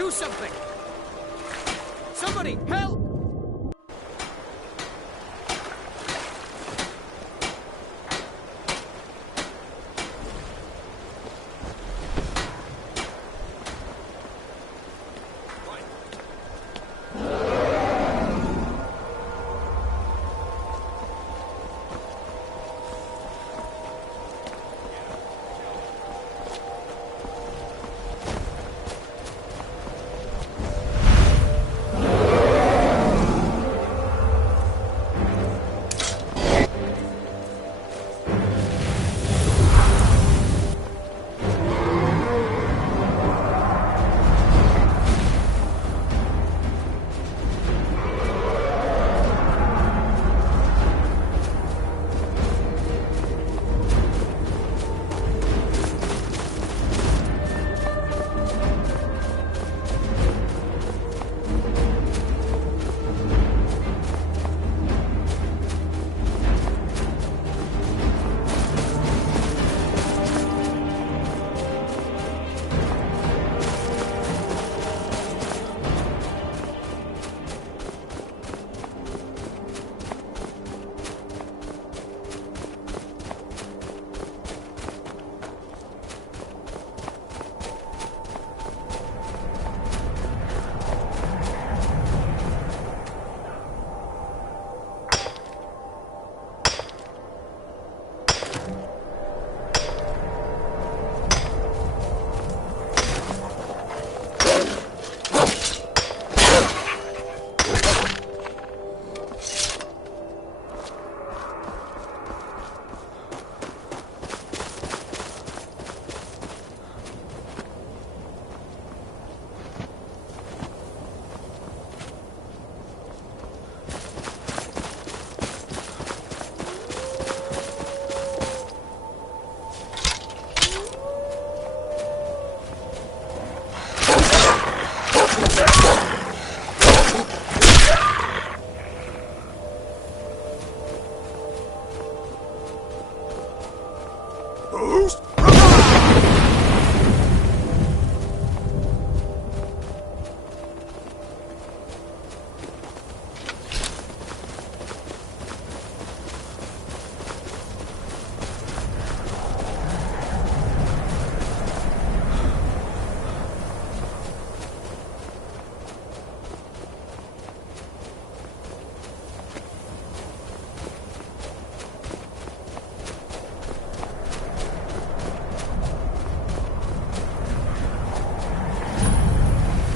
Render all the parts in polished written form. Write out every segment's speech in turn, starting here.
Do something! Somebody, help!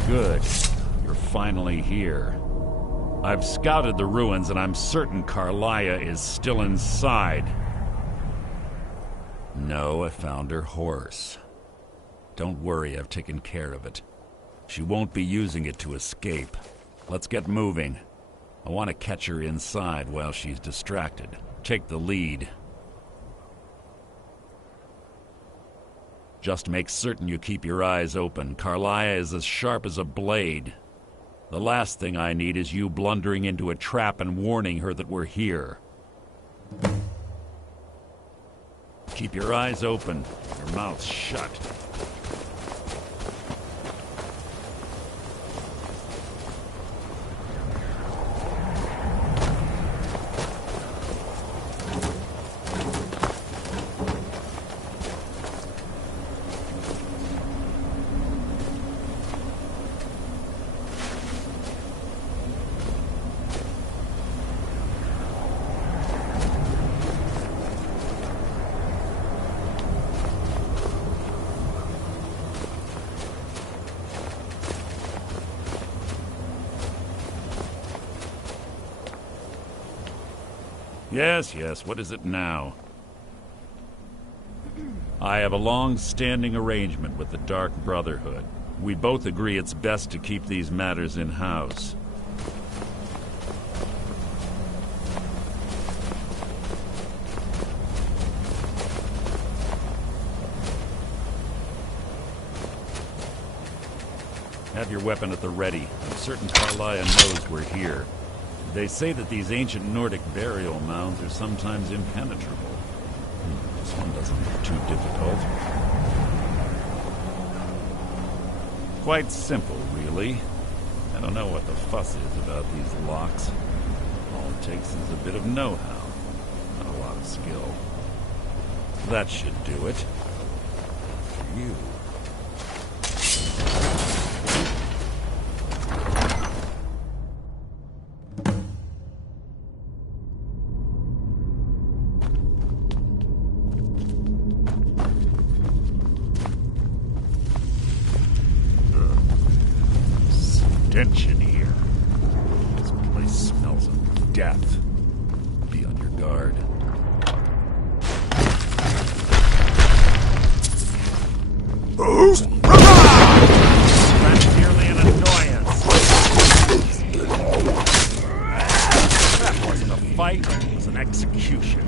Good. You're finally here. I've scouted the ruins and I'm certain Carlia is still inside. No, I found her horse. Don't worry, I've taken care of it. She won't be using it to escape. Let's get moving. I want to catch her inside while she's distracted. Take the lead. Just make certain you keep your eyes open. Carlia is as sharp as a blade. The last thing I need is you blundering into a trap and warning her that we're here. Keep your eyes open, your mouth shut. Yes, what is it now? I have a long-standing arrangement with the Dark Brotherhood. We both agree it's best to keep these matters in-house. Have your weapon at the ready. I'm certain Carlia knows we're here. They say that these ancient Nordic burial mounds are sometimes impenetrable. This one doesn't look too difficult. Quite simple, really. I don't know what the fuss is about these locks. All it takes is a bit of know-how, not a lot of skill. That should do it. For you. Stench in here. This place smells of death. Be on your guard. That's nearly an annoyance. That wasn't a fight, it was an execution.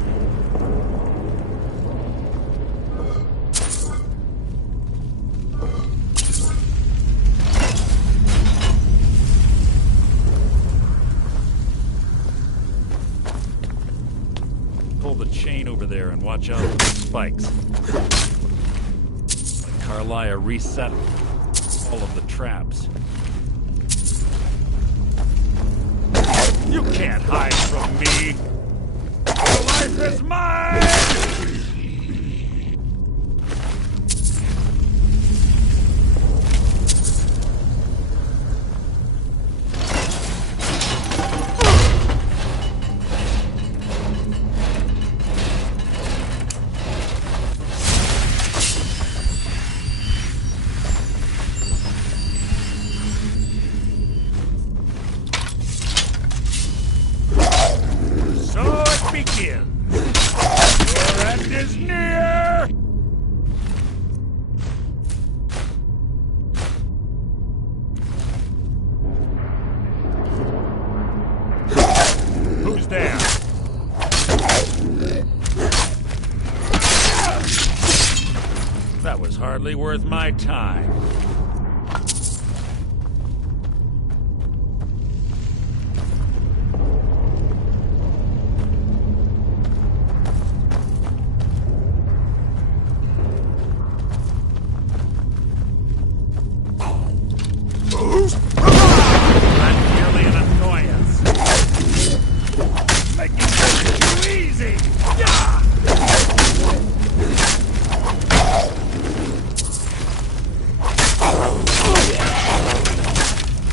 Pull the chain over there and watch out for the spikes. Carlia reset all of the traps. You can't hide from me! Your life is mine! Your end is near! Who's there? That was hardly worth my time. That's nearly an annoyance. Making this too easy. Yeah!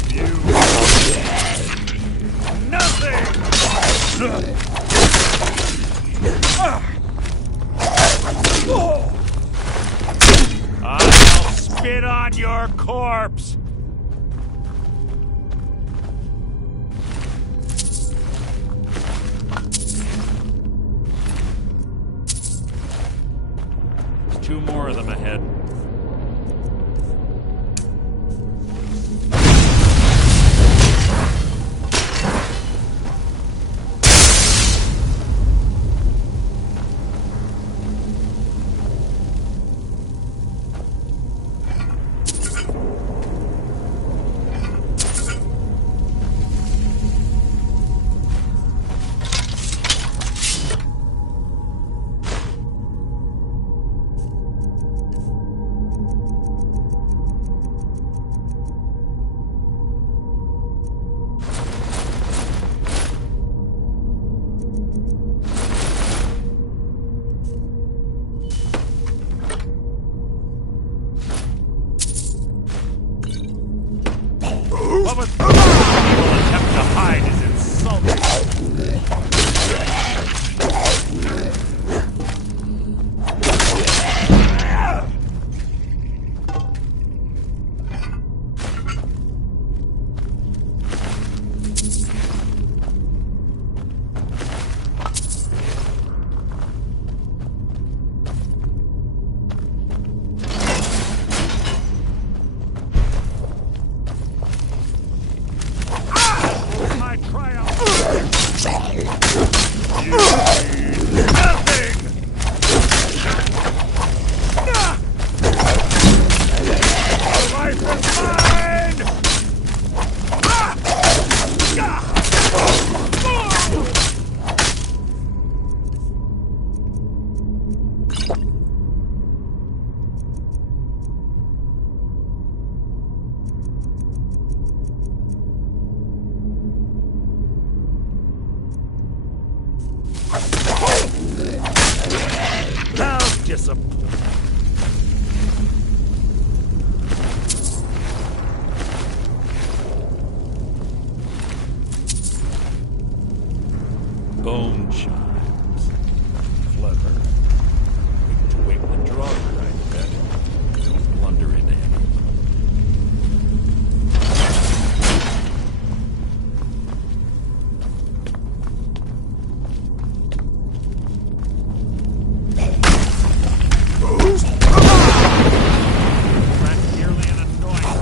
You. Nothing. I'll spit on your corpse. Two more of them ahead. What was the evil attempt to hide is insulting. disappoint. Bone chimes. Clever. Quick to wake the drawer, I bet. Don't blunder into him. That's nearly an annoyance.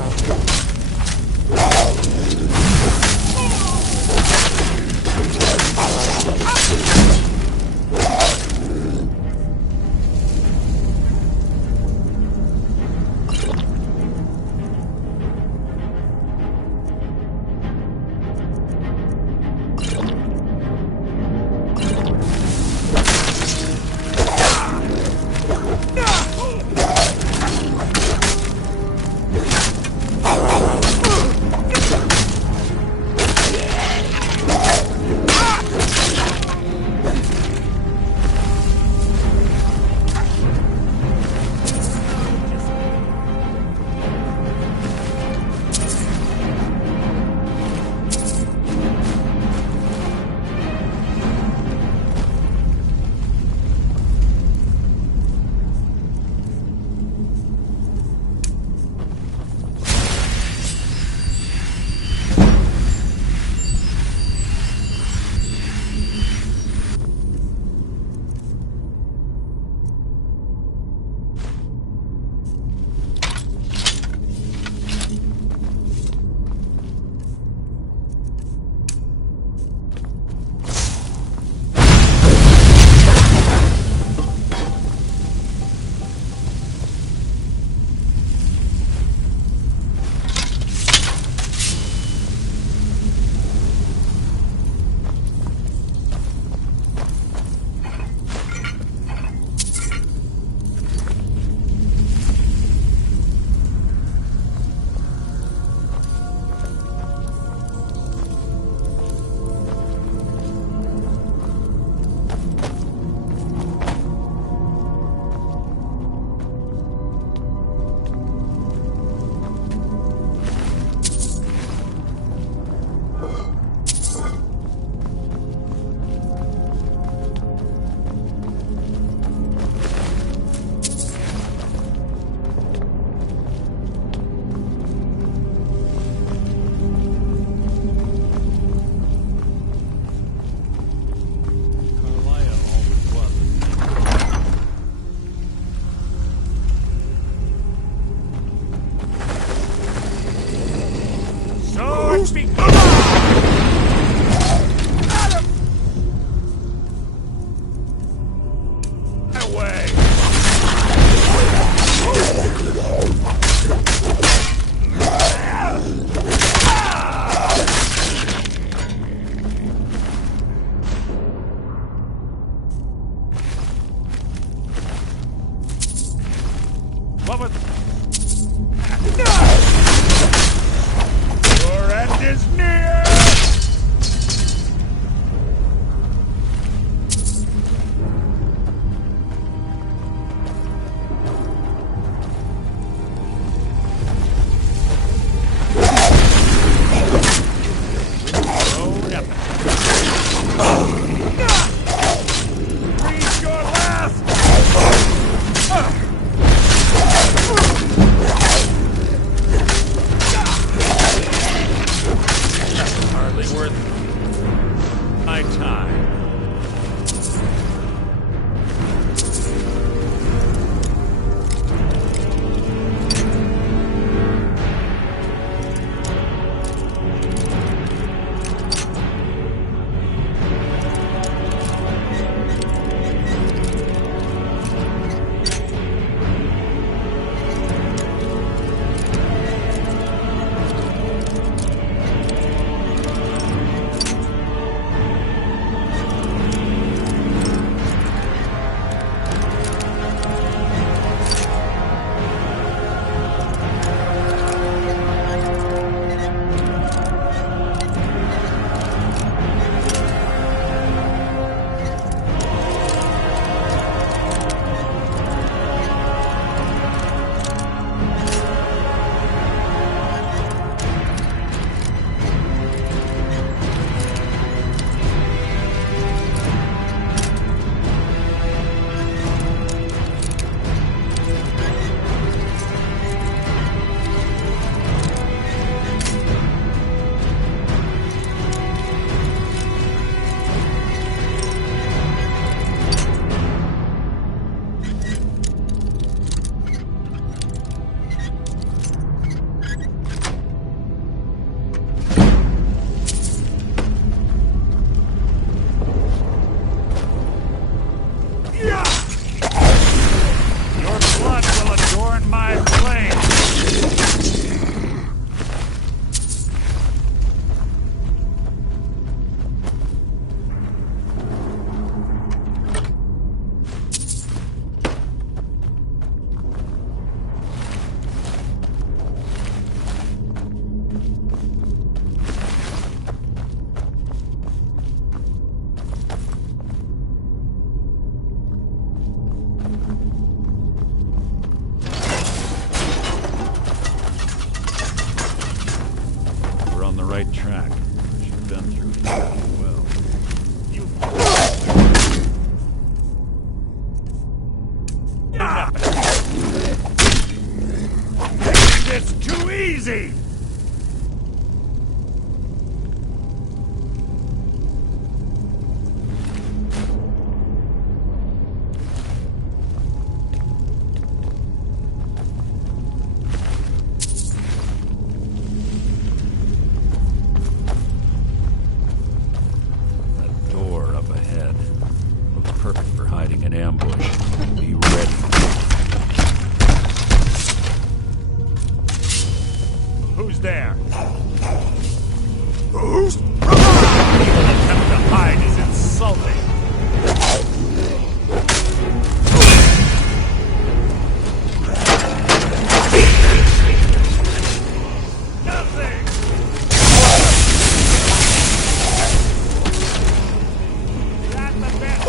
What was... Your end is near! Breathe your last! my blade! Right track. She's been through it well. You. It's too easy. Perfect for hiding an ambush. Be ready. Who's there? Who's? Even attempt to hide is insulting. Nothing. That's the best.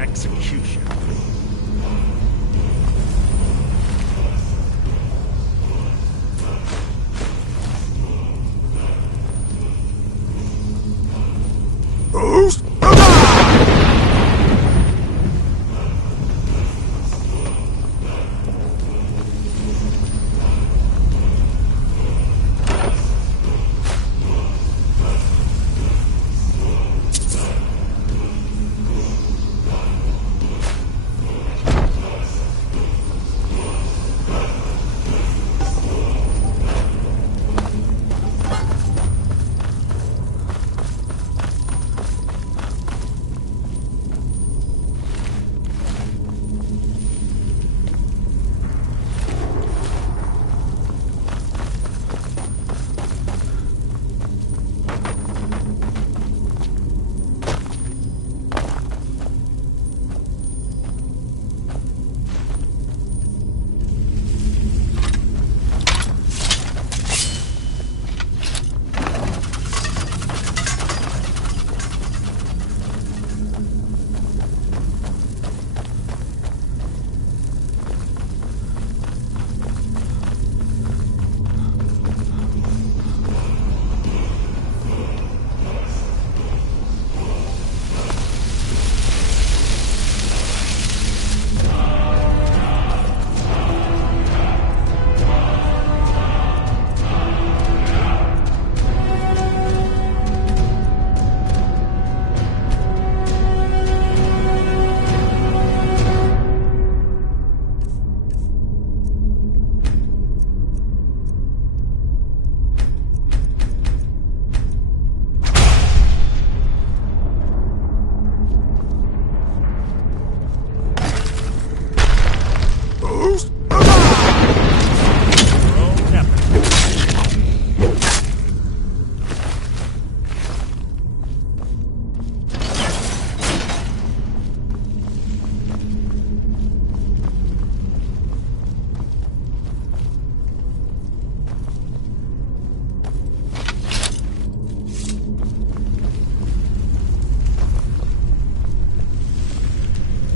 Execution.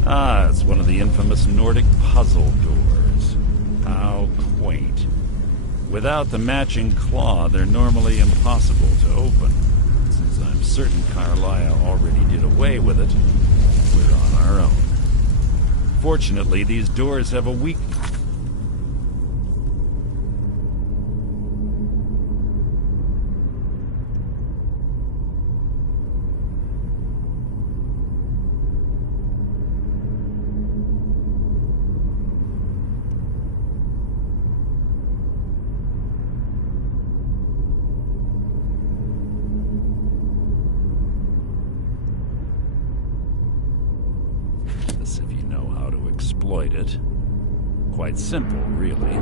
Ah, it's one of the infamous Nordic puzzle doors. How quaint. Without the matching claw, they're normally impossible to open. Since I'm certain Carlisle already did away with it, we're on our own. Unfortunately, these doors have a weak... if you know how to exploit it. Quite simple, really.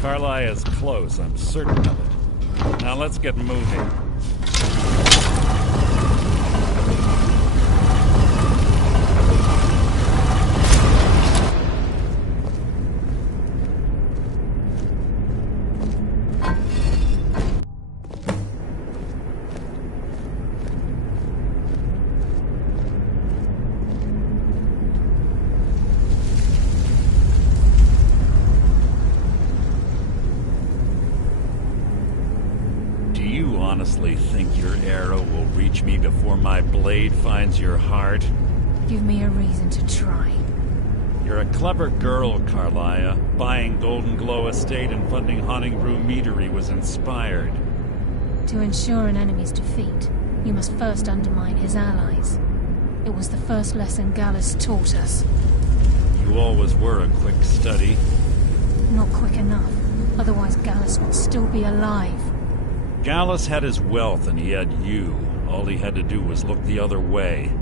Carlia is close, I'm certain of it. Now let's get moving. Honestly think your arrow will reach me before my blade finds your heart? Give me a reason to try. You're a clever girl, Carlia. Buying Golden Glow Estate and funding Haunting Brew Meadery was inspired. To ensure an enemy's defeat, you must first undermine his allies. It was the first lesson Gallus taught us. You always were a quick study. Not quick enough. Otherwise Gallus would still be alive. Gallus had his wealth and he had you. All he had to do was look the other way.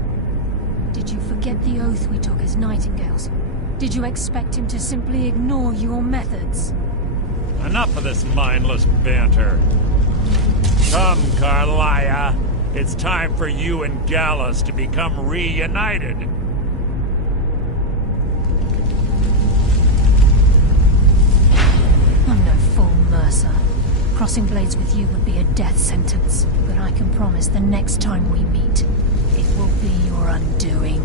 Did you forget the oath we took as Nightingales? Did you expect him to simply ignore your methods? Enough of this mindless banter. Come, Carlia. It's time for you and Gallus to become reunited. I'm no fool, Mercer. Crossing blades with you would be a death sentence, but I can promise the next time we meet, it will be your undoing.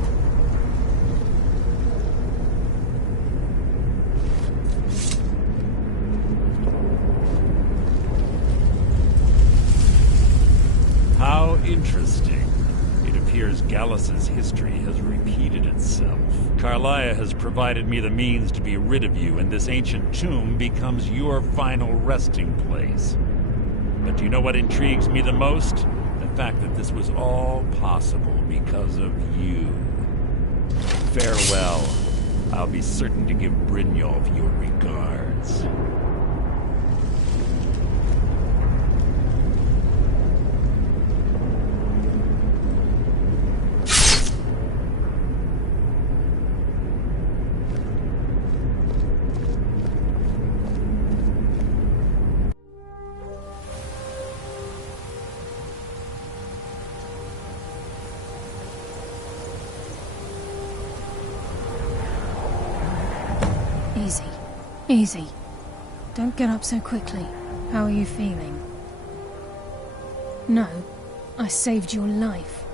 How interesting. It appears Gallus's history has repeated itself. Carlia has provided me the means to be rid of you, and this ancient tomb becomes your final resting place. But do you know what intrigues me the most? The fact that this was all possible because of you. Farewell. I'll be certain to give Brynjolf your regards. Easy. Easy. Don't get up so quickly. How are you feeling? No. I saved your life.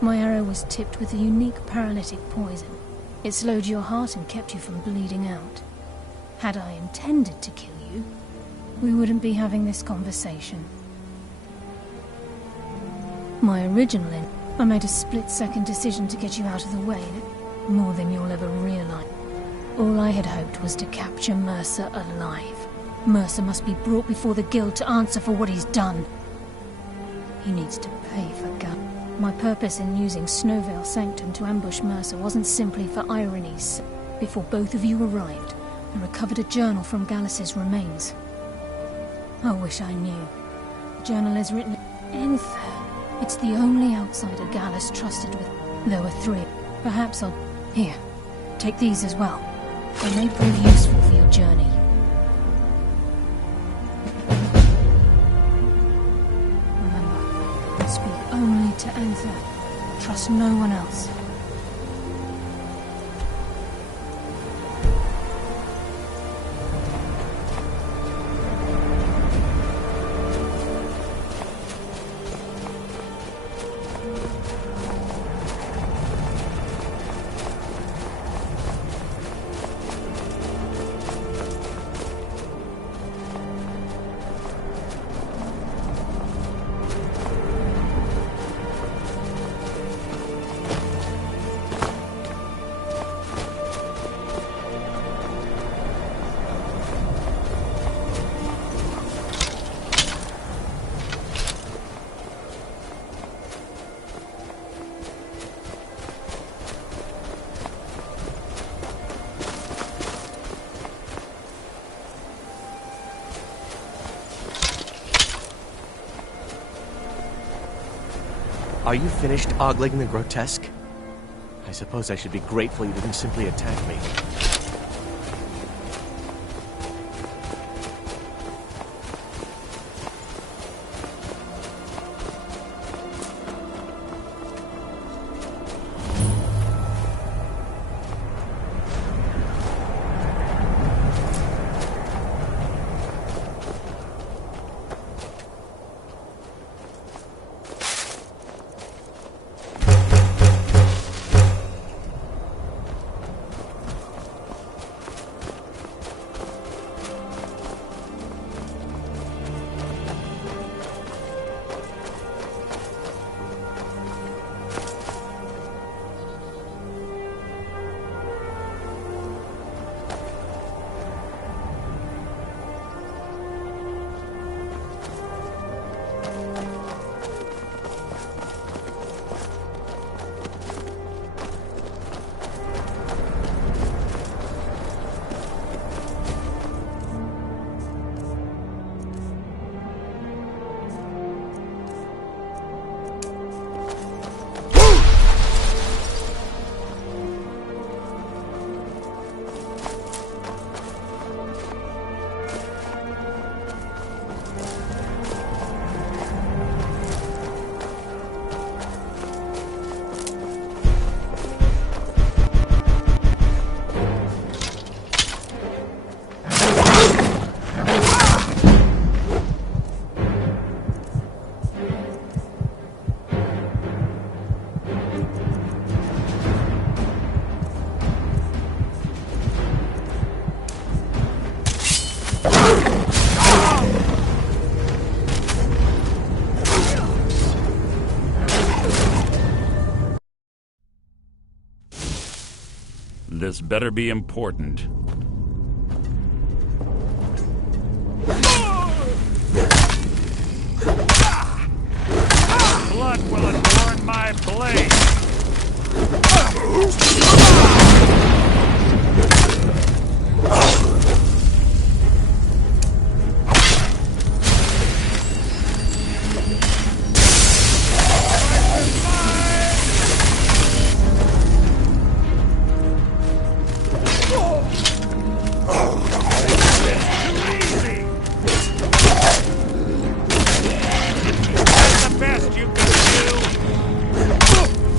My arrow was tipped with a unique paralytic poison. It slowed your heart and kept you from bleeding out. Had I intended to kill you, we wouldn't be having this conversation. My original aim, I made a split-second decision to get you out of the way, more than you'll ever realize. All I had hoped was to capture Mercer alive. Mercer must be brought before the Guild to answer for what he's done. He needs to pay for Gallus. My purpose in using Snowveil Sanctum to ambush Mercer wasn't simply for irony's. Before both of you arrived, I recovered a journal from Gallus's remains. I wish I knew. The journal is written in Enther. It's the only outsider Gallus trusted with. There were 3. Perhaps I'll... Here, take these as well. They may prove useful for your journey. Remember, speak only to Enther. Trust no one else. Are you finished ogling the grotesque? I suppose I should be grateful you didn't simply attack me. This better be important. Blood will adorn my blade! Best you can do.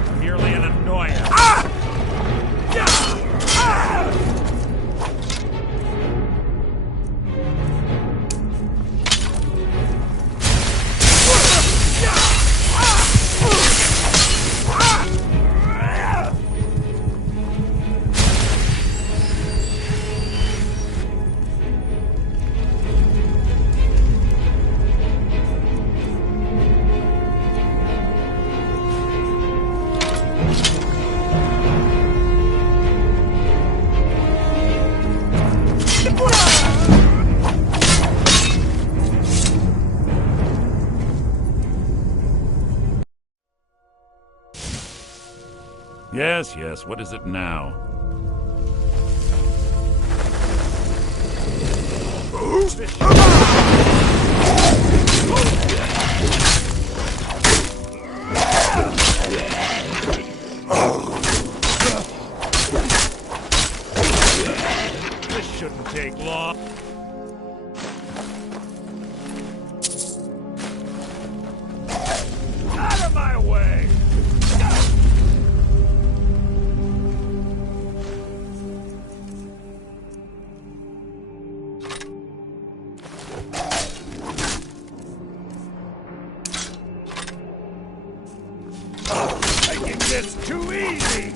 not merely an annoyance. Yes, yes, what is it now? This shouldn't take long. Out of my way! Making this too easy!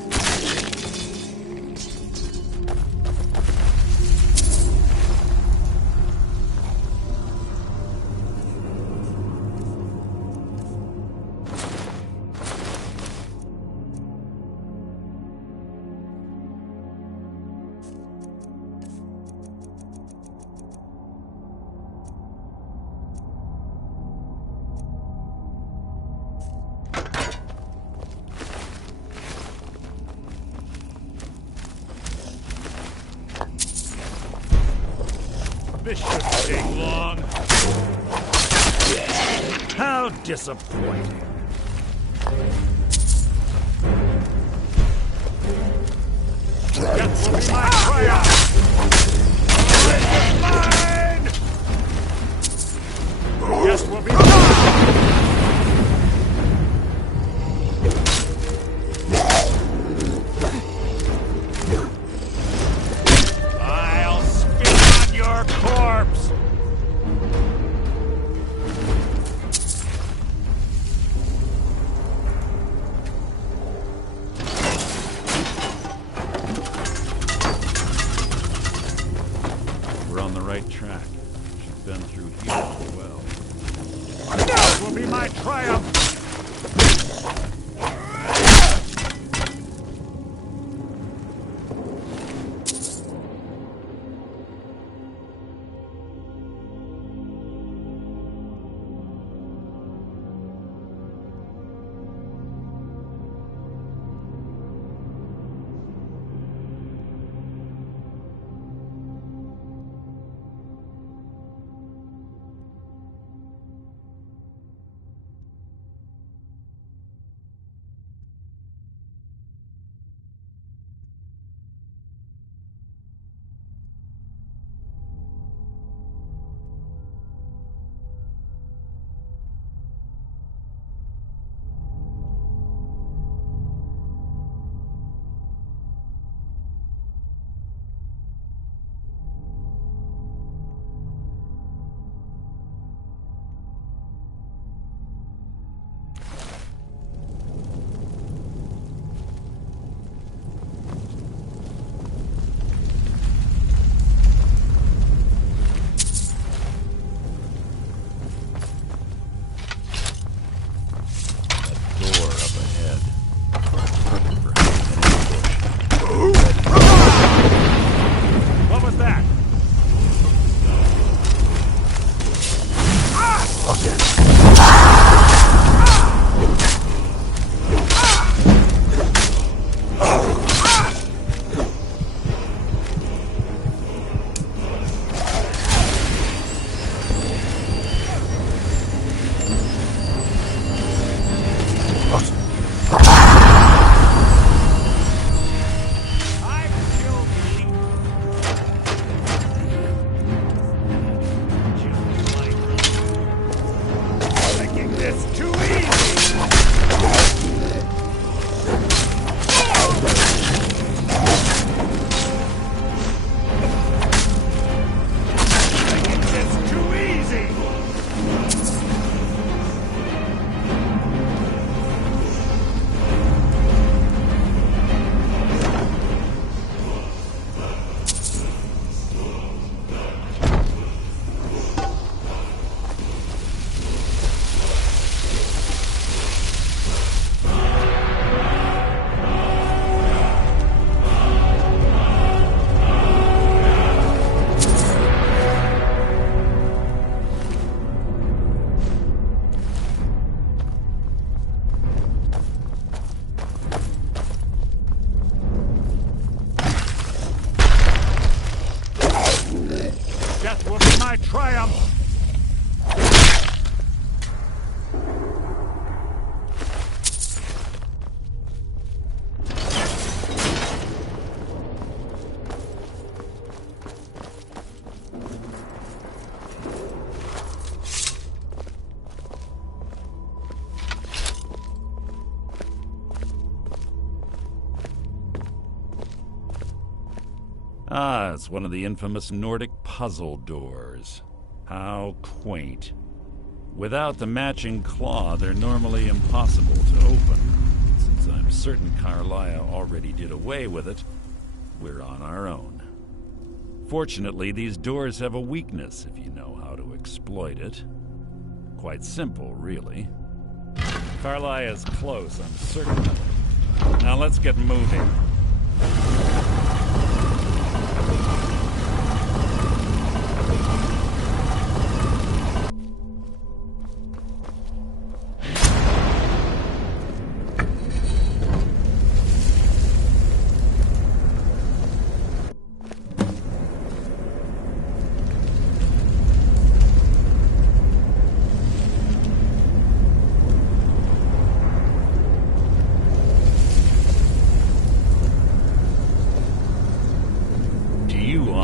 This shouldn't take long. How disappointing. That will be my triumph! Mine! This will be mine! I'll spit on your corpse! Ah, it's one of the infamous Nordic puzzle doors. How quaint. Without the matching claw, they're normally impossible to open. Since I'm certain Carlia already did away with it, we're on our own. Fortunately, these doors have a weakness if you know how to exploit it. Quite simple, really. Carlia is close, I'm certain of it. Now let's get moving.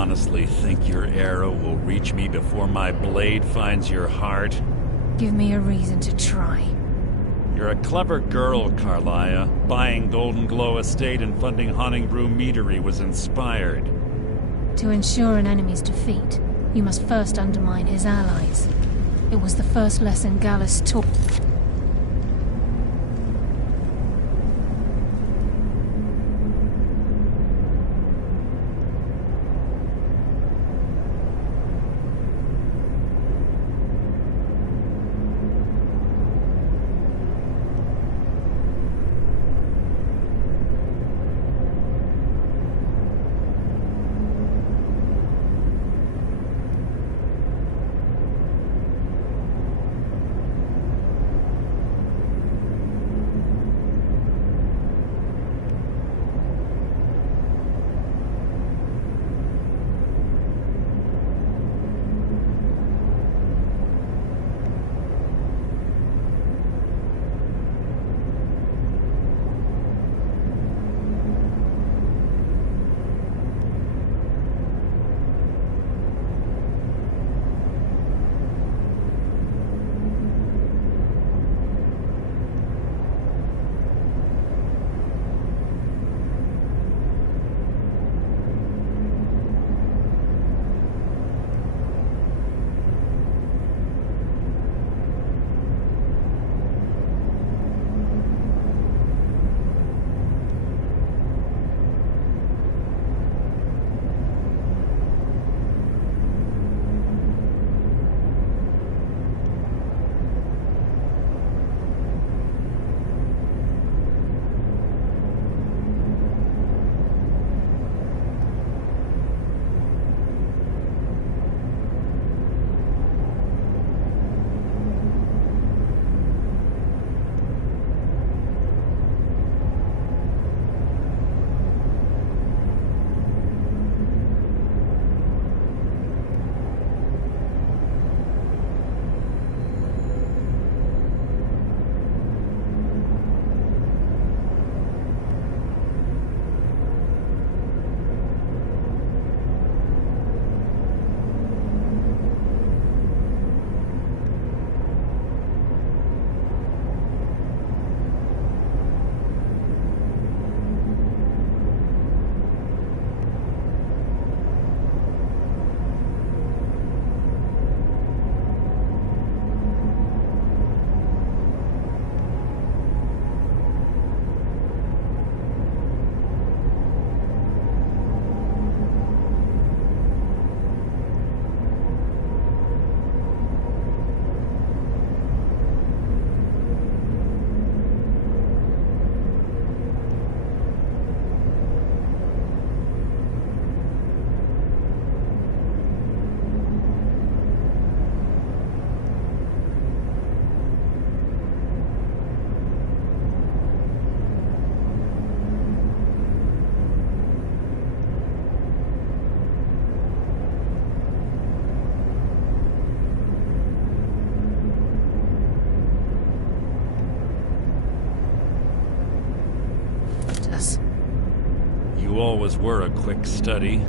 Honestly think your arrow will reach me before my blade finds your heart? Give me a reason to try. You're a clever girl, Carlia. Buying Golden Glow Estate and funding Honningbrew Meadery was inspired. To ensure an enemy's defeat, you must first undermine his allies. It was the first lesson Gallus taught. You always were a quick study.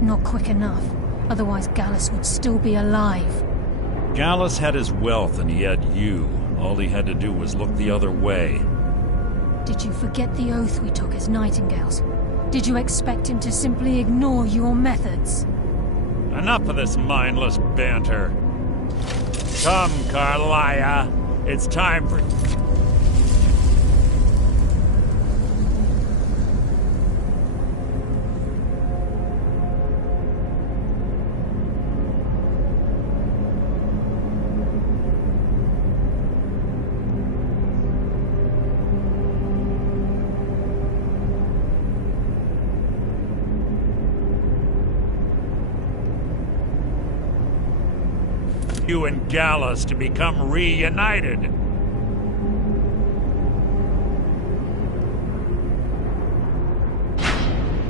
Not quick enough. Otherwise Gallus would still be alive. Gallus had his wealth and he had you. All he had to do was look the other way. Did you forget the oath we took as Nightingales? Did you expect him to simply ignore your methods? Enough of this mindless banter. Come, Carlia. It's time for... you and Gallus to become reunited.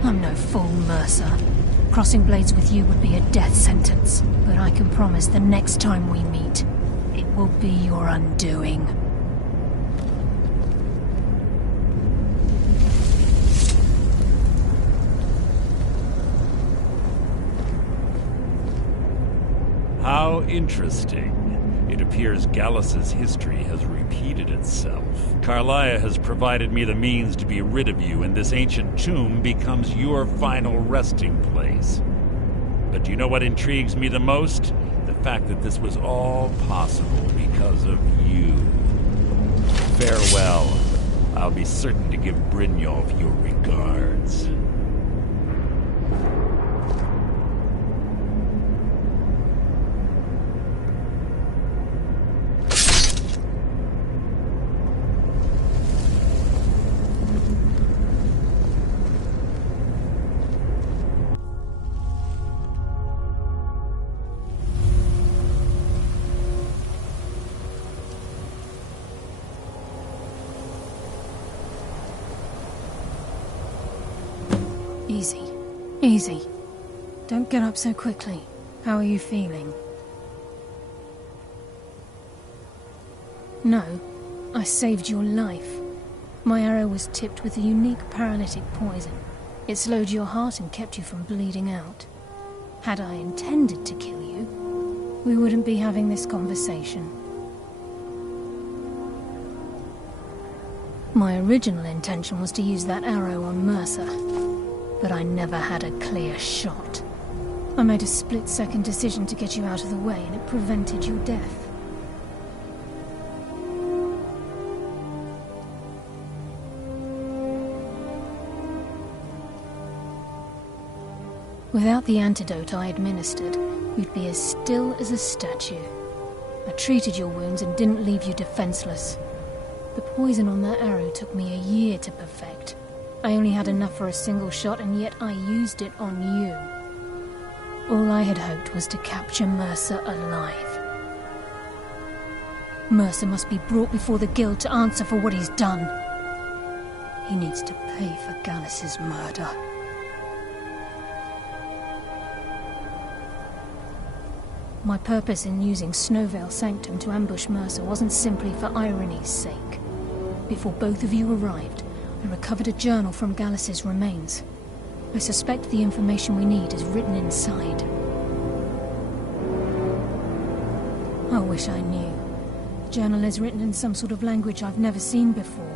I'm no fool, Mercer. Crossing blades with you would be a death sentence, but I can promise the next time we meet, it will be your undoing. How interesting. It appears Gallus's history has repeated itself. Carlia has provided me the means to be rid of you, and this ancient tomb becomes your final resting place. But do you know what intrigues me the most? The fact that this was all possible because of you. Farewell. I'll be certain to give Brynjolf your regards. Easy. Easy. Don't get up so quickly. How are you feeling? No. I saved your life. My arrow was tipped with a unique paralytic poison. It slowed your heart and kept you from bleeding out. Had I intended to kill you, we wouldn't be having this conversation. My original intention was to use that arrow on Mercer, but I never had a clear shot. I made a split-second decision to get you out of the way, and it prevented your death. Without the antidote I administered, you'd be as still as a statue. I treated your wounds and didn't leave you defenseless. The poison on that arrow took me a year to perfect. I only had enough for a single shot, and yet I used it on you. All I had hoped was to capture Mercer alive. Mercer must be brought before the Guild to answer for what he's done. He needs to pay for Gallus's murder. My purpose in using Snowvale Sanctum to ambush Mercer wasn't simply for irony's sake. Before both of you arrived, I recovered a journal from Gallus's remains. I suspect the information we need is written inside. I wish I knew. The journal is written in some sort of language I've never seen before.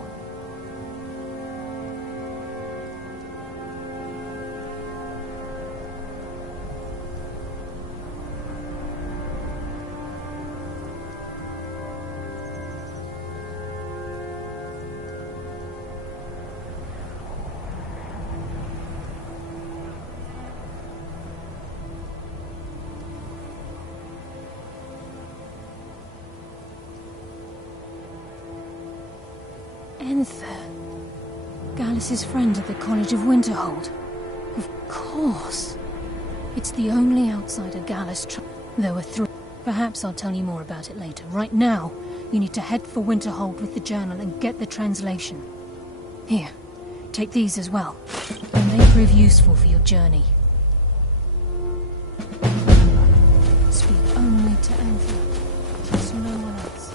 Enther. Gallus's friend at the College of Winterhold. Of course. It's the only outsider Gallus There were 3. Perhaps I'll tell you more about it later. Right now, you need to head for Winterhold with the journal and get the translation. Here, take these as well. They may prove useful for your journey. Speak only to Enther. Trust no one else.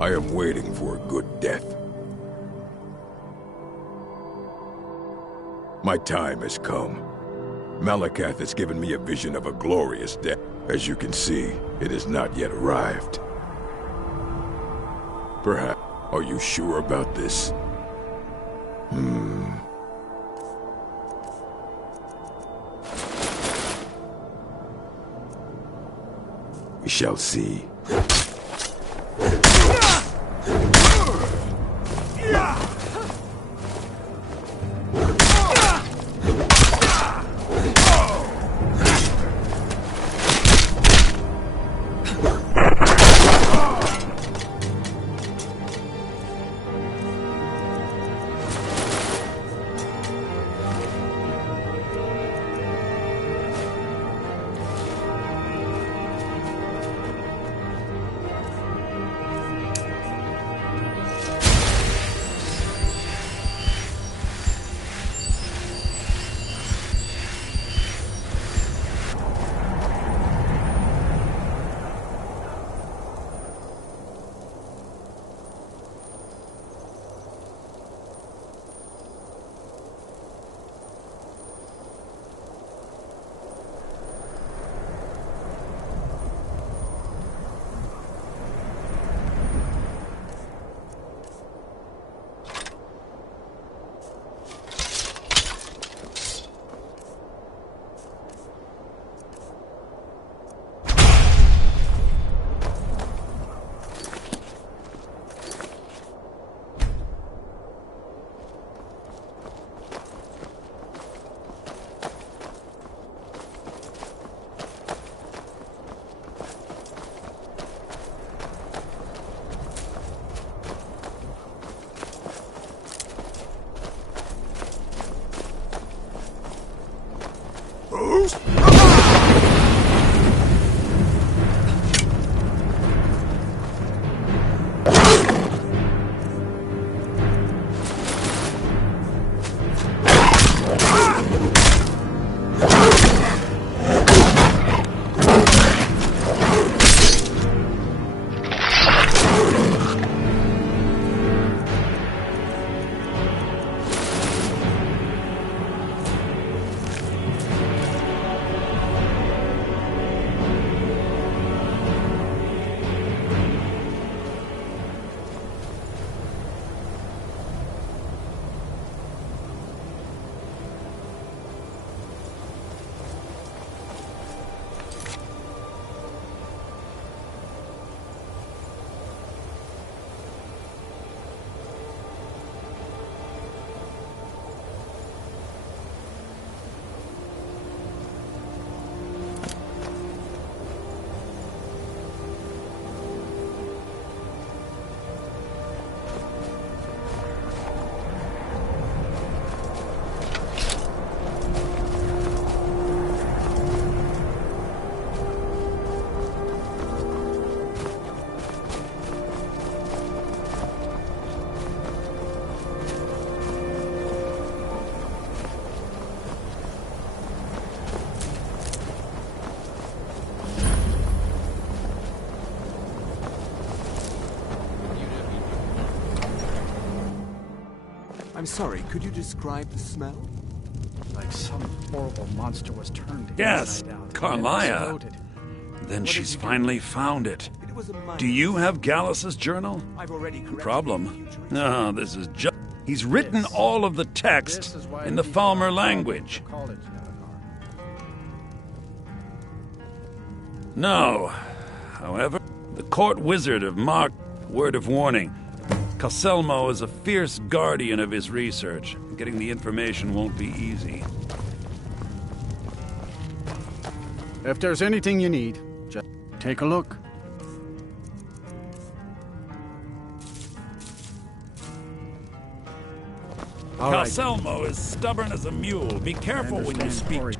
I am waiting for a good death. My time has come. Malakath has given me a vision of a glorious death. As you can see, it has not yet arrived. Perhaps. Are you sure about this? We shall see. I'm sorry, could you describe the smell? Like some horrible monster was turned Yes, inside out. Carlia. Exploded. Then she's finally found it. It was a minor Do you have Gallus's journal? I've already corrected Problem? the future. No, this is just... He's written This- all of the This text is why in the people Falmer are language. College, Navigar. No. However, the court wizard of Mark, word of warning. Caselmo is a fierce guardian of his research. Getting the information won't be easy. If there's anything you need, just take a look. All right. Caselmo is stubborn as a mule. Be careful when you Understand, speak. Corey.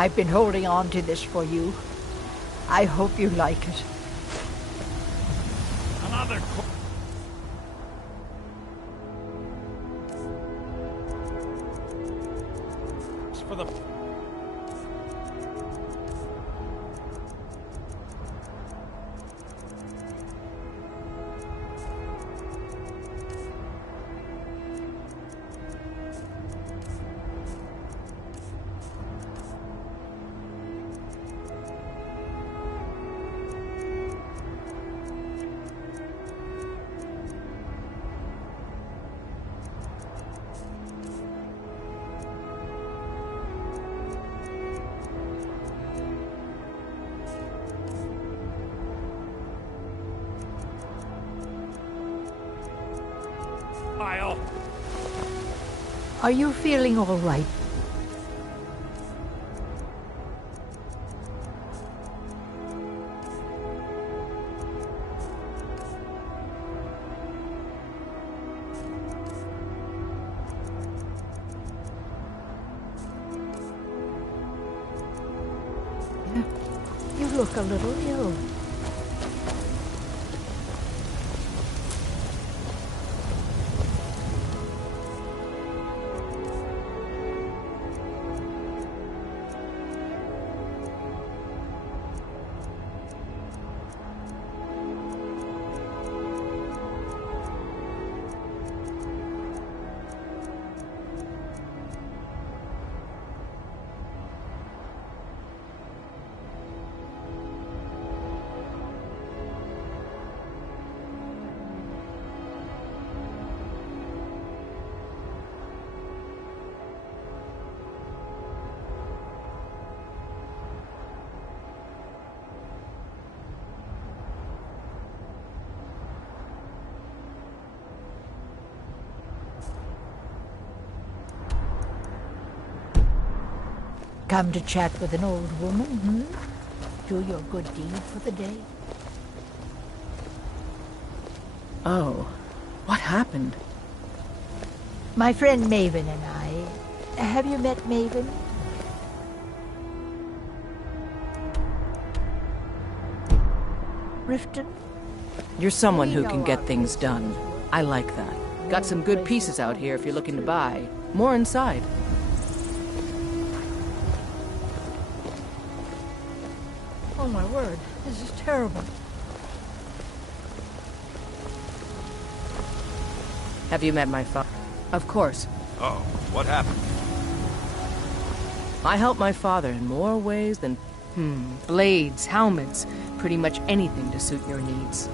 I've been holding on to this for you. I hope you like it. Another for the... Are you feeling all right? You look a little ill. Come to chat with an old woman, Do your good deed for the day. Oh, what happened? My friend Maven and I. Have you met Maven? Riften? You're someone who can get things done. I like that. Got some good pieces out here if you're looking to buy. More inside. Oh my word, this is terrible. Have you met my father? Of course. Oh, what happened? I help my father in more ways than, blades, helmets, pretty much anything to suit your needs.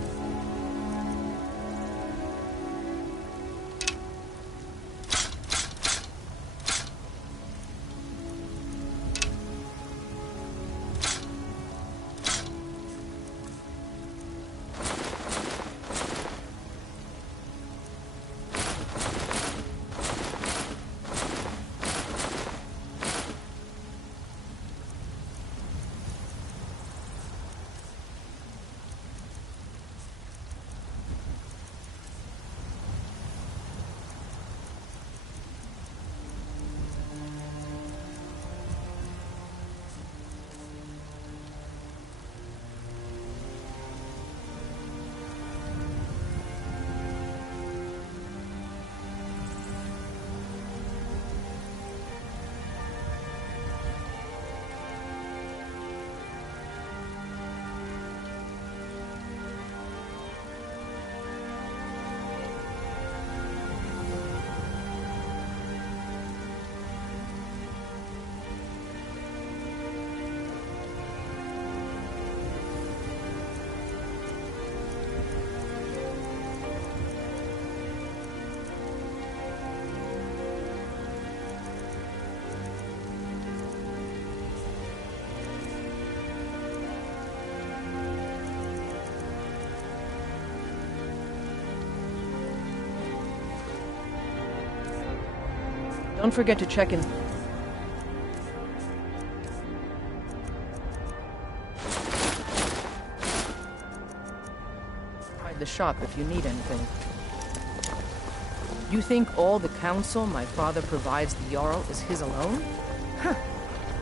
Don't forget to check in. Hide the shop if you need anything. You think all the counsel my father provides the Jarl is his alone? Huh.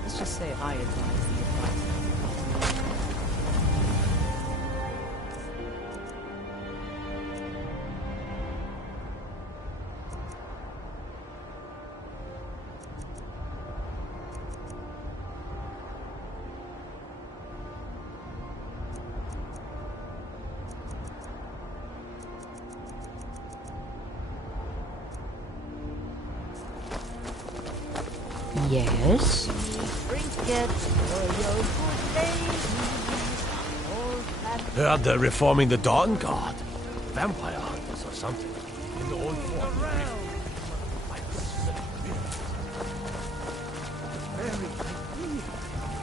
This Let's just say I advise the advice. Yes? Trinkets for your good lady. Heard they're reforming the Dawn Guard. Vampire hunters or something. In the old fort. Very idea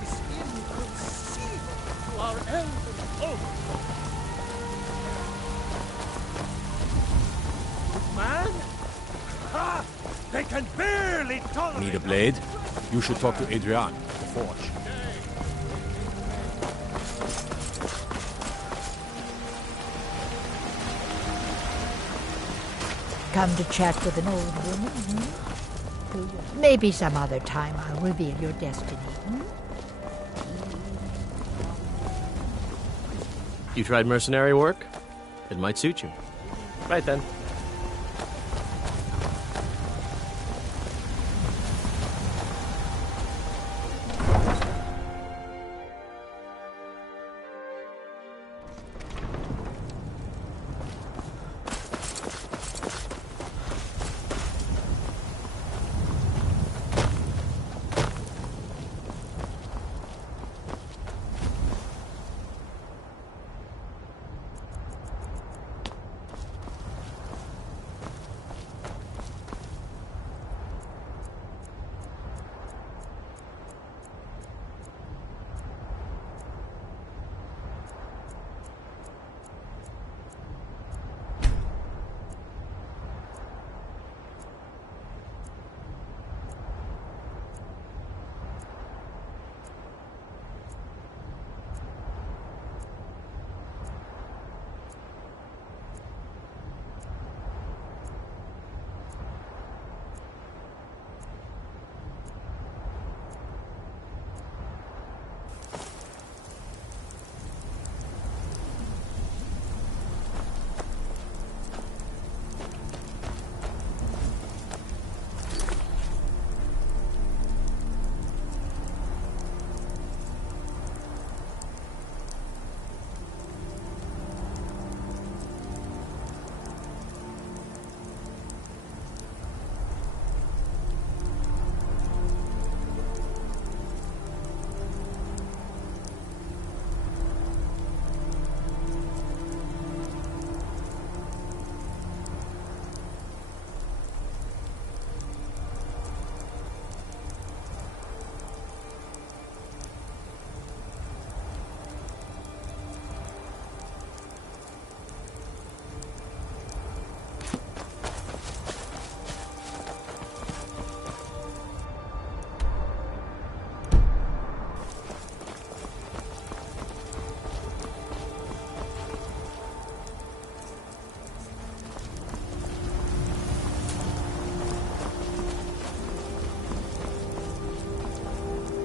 is inconceivable to our elven overlord. Man? Ha! They can barely tolerate. Need a blade? You should talk to Adrian, the forge. Come to chat with an old woman, hmm? Maybe some other time I'll reveal your destiny, hmm? You tried mercenary work? It might suit you. Right then.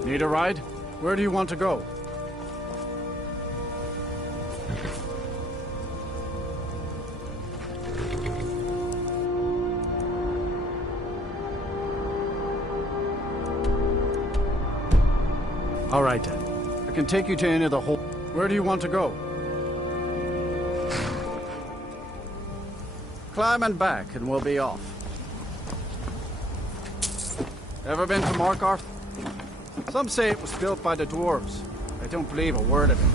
Need a ride? Where do you want to go? All right, then. I can take you to any of the whole... Where do you want to go? Climb and back, and we'll be off. Ever been to Markarth? Some say it was built by the dwarves. I don't believe a word of it.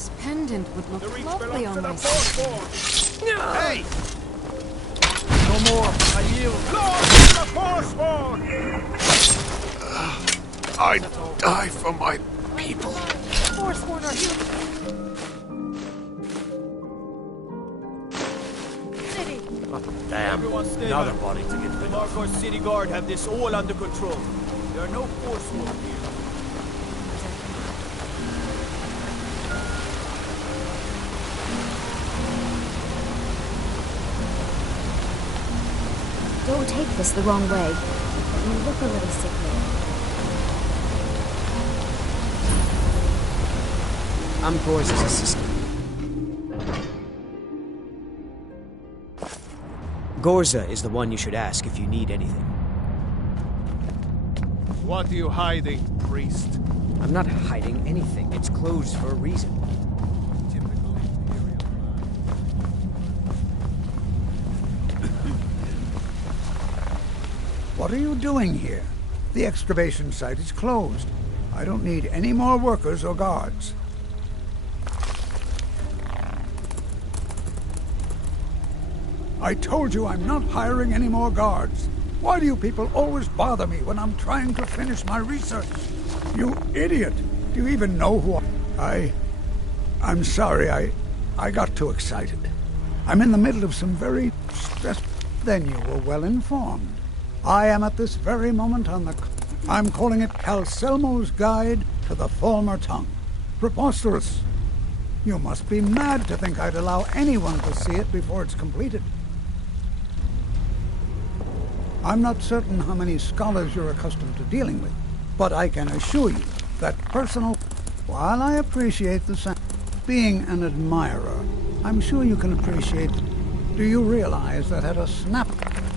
This pendant would look lovely on my skin. Hey! No more. I yield. Lord to the Forsworn! I die for my people. Forsworn are here. City. Damn, Everyone stay another back. body to get rid of. Markor City Guard have this all under control. There are no Forsworn here. Don't take this the wrong way. You look a little sickly. I'm Gorza's assistant. Gorza is the one you should ask if you need anything. What are you hiding, priest? I'm not hiding anything. It's closed for a reason. Typical Imperial What are you doing here? The excavation site is closed. I don't need any more workers or guards. I told you I'm not hiring any more guards. Why do you people always bother me when I'm trying to finish my research? You idiot! Do you even know who I'm sorry, I got too excited. I'm in the middle of some very stressful... Then you were well informed. I am at this very moment on the... I'm calling it Calcelmo's Guide to the Falmer Tongue. Preposterous. You must be mad to think I'd allow anyone to see it before it's completed. I'm not certain how many scholars you're accustomed to dealing with, but I can assure you that personal... While I appreciate the being an admirer, I'm sure you can appreciate... Do you realize that at a snap,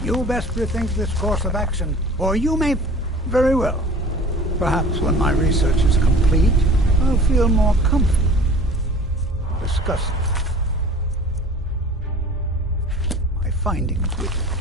you best rethink this course of action, or you may... Very well. Perhaps when my research is complete, I'll feel more comfortable discussing my findings with you.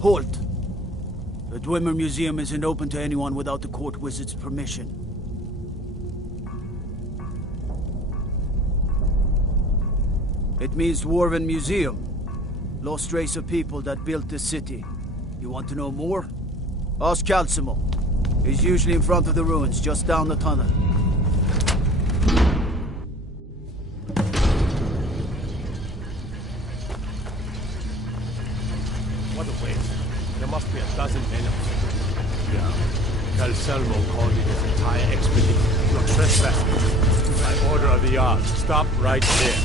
Halt! The Dwemer Museum isn't open to anyone without the court wizard's permission. It means Dwarven Museum. Lost race of people that built this city. You want to know more? Ask Calcimo. He's usually in front of the ruins, just down the tunnel. What a waste. There must be a dozen men up there. Yeah. Calcelmo called in his entire expedition. You're trespassing. By order of the Yard. Stop right there.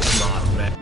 Smart man.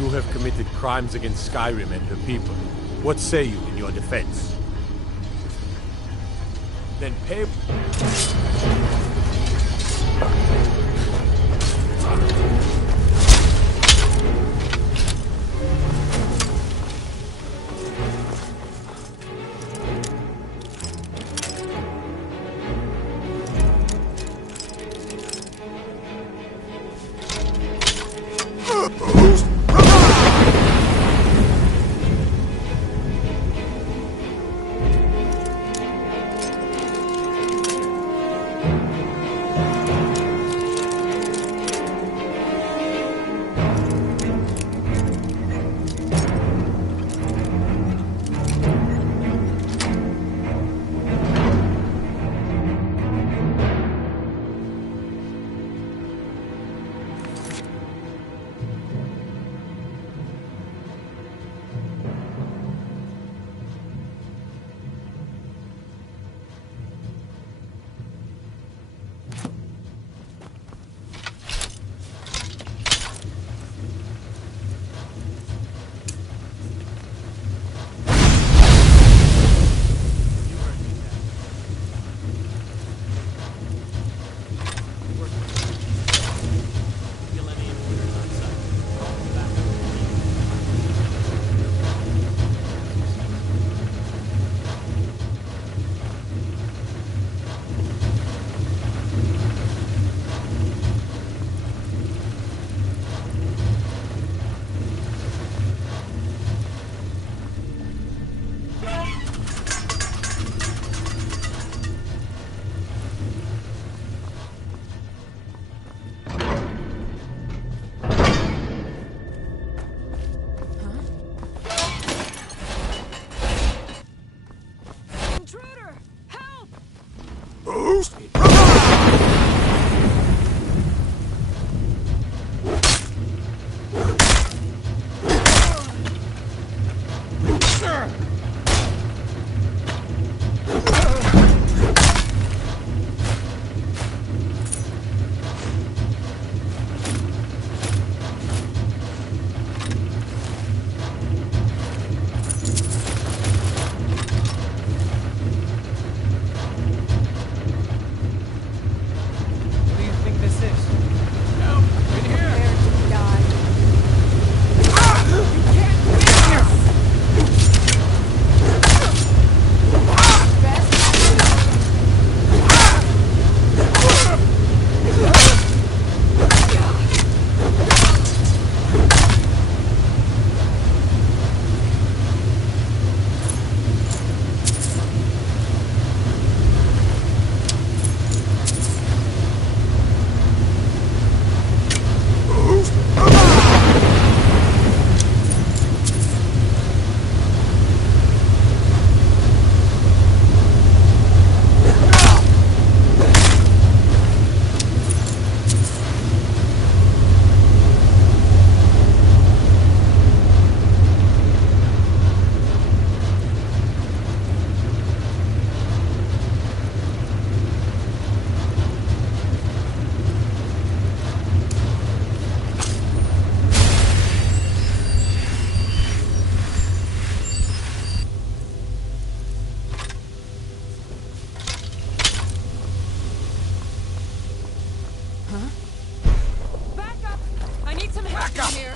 You have committed crimes against Skyrim and her people. What say you in your defense? Then pay...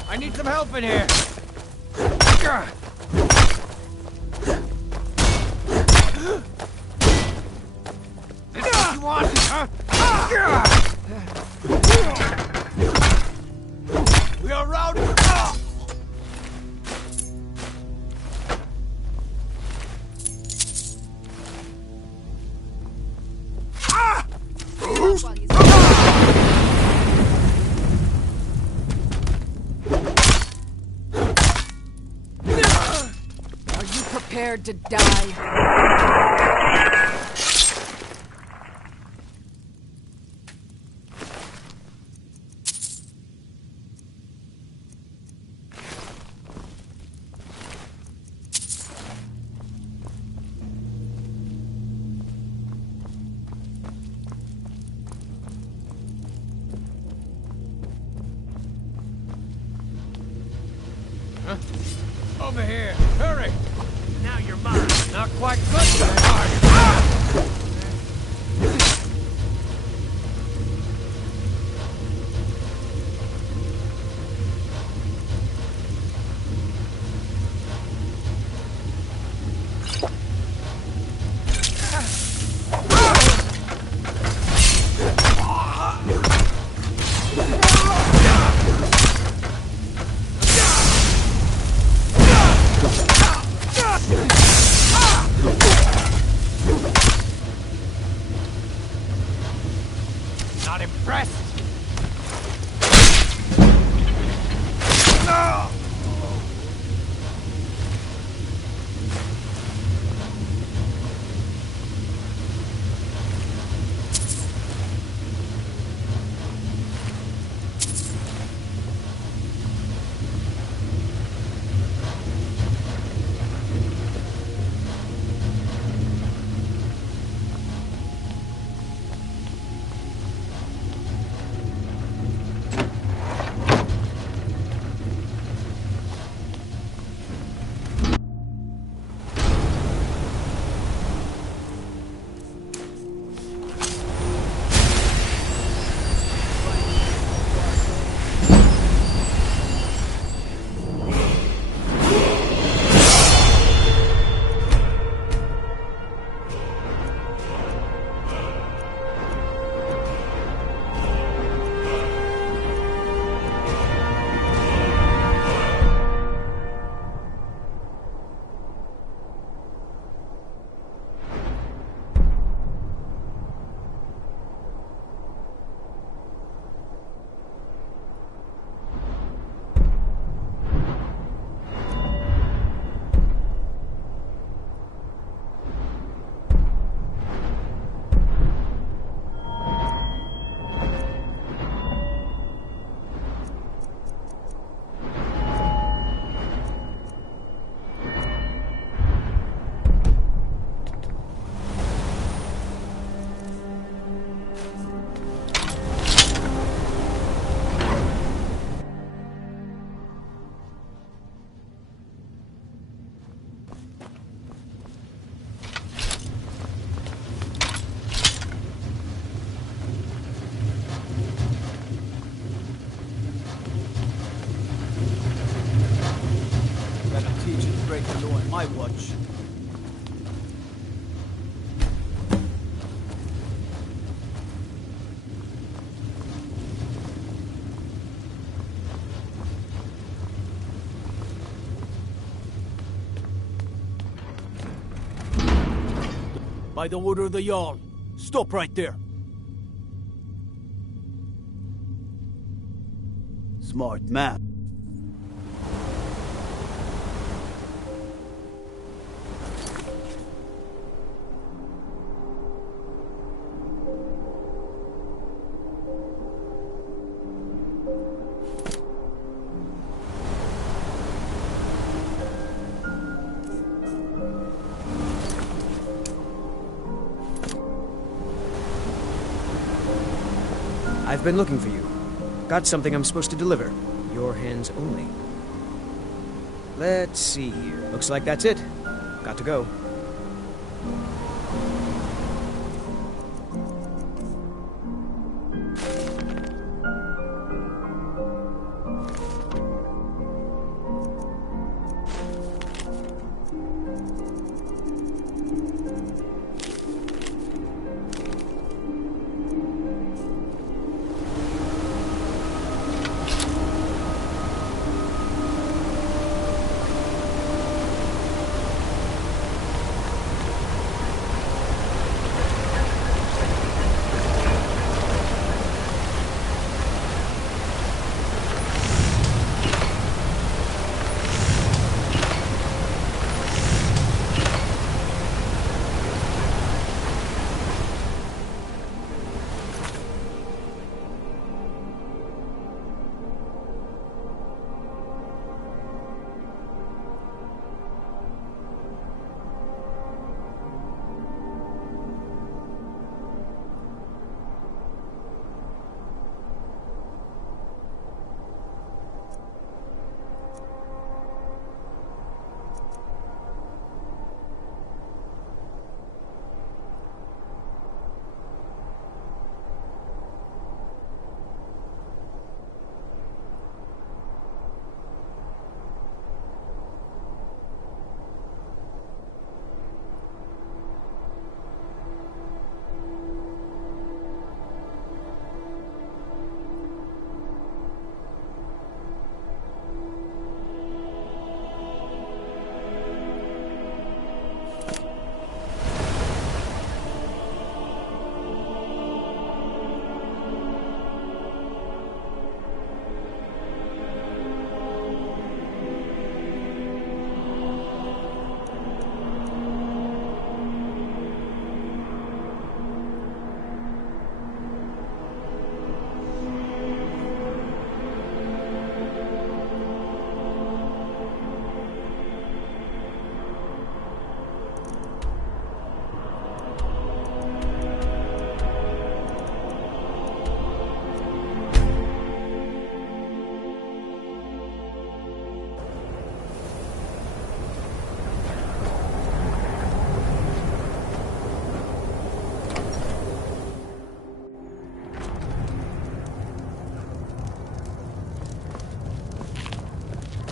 I need some help in here. This is what you want, huh? We are routed. Prepared to die. Over here. Hurry. Now you're mine. Not quite good, but are you? Not impressed. break the law on my watch. By the order of the Jarl, stop right there. Smart man. I've been looking for you. Got something I'm supposed to deliver. Your hands only. Let's see here. Looks like that's it. Got to go.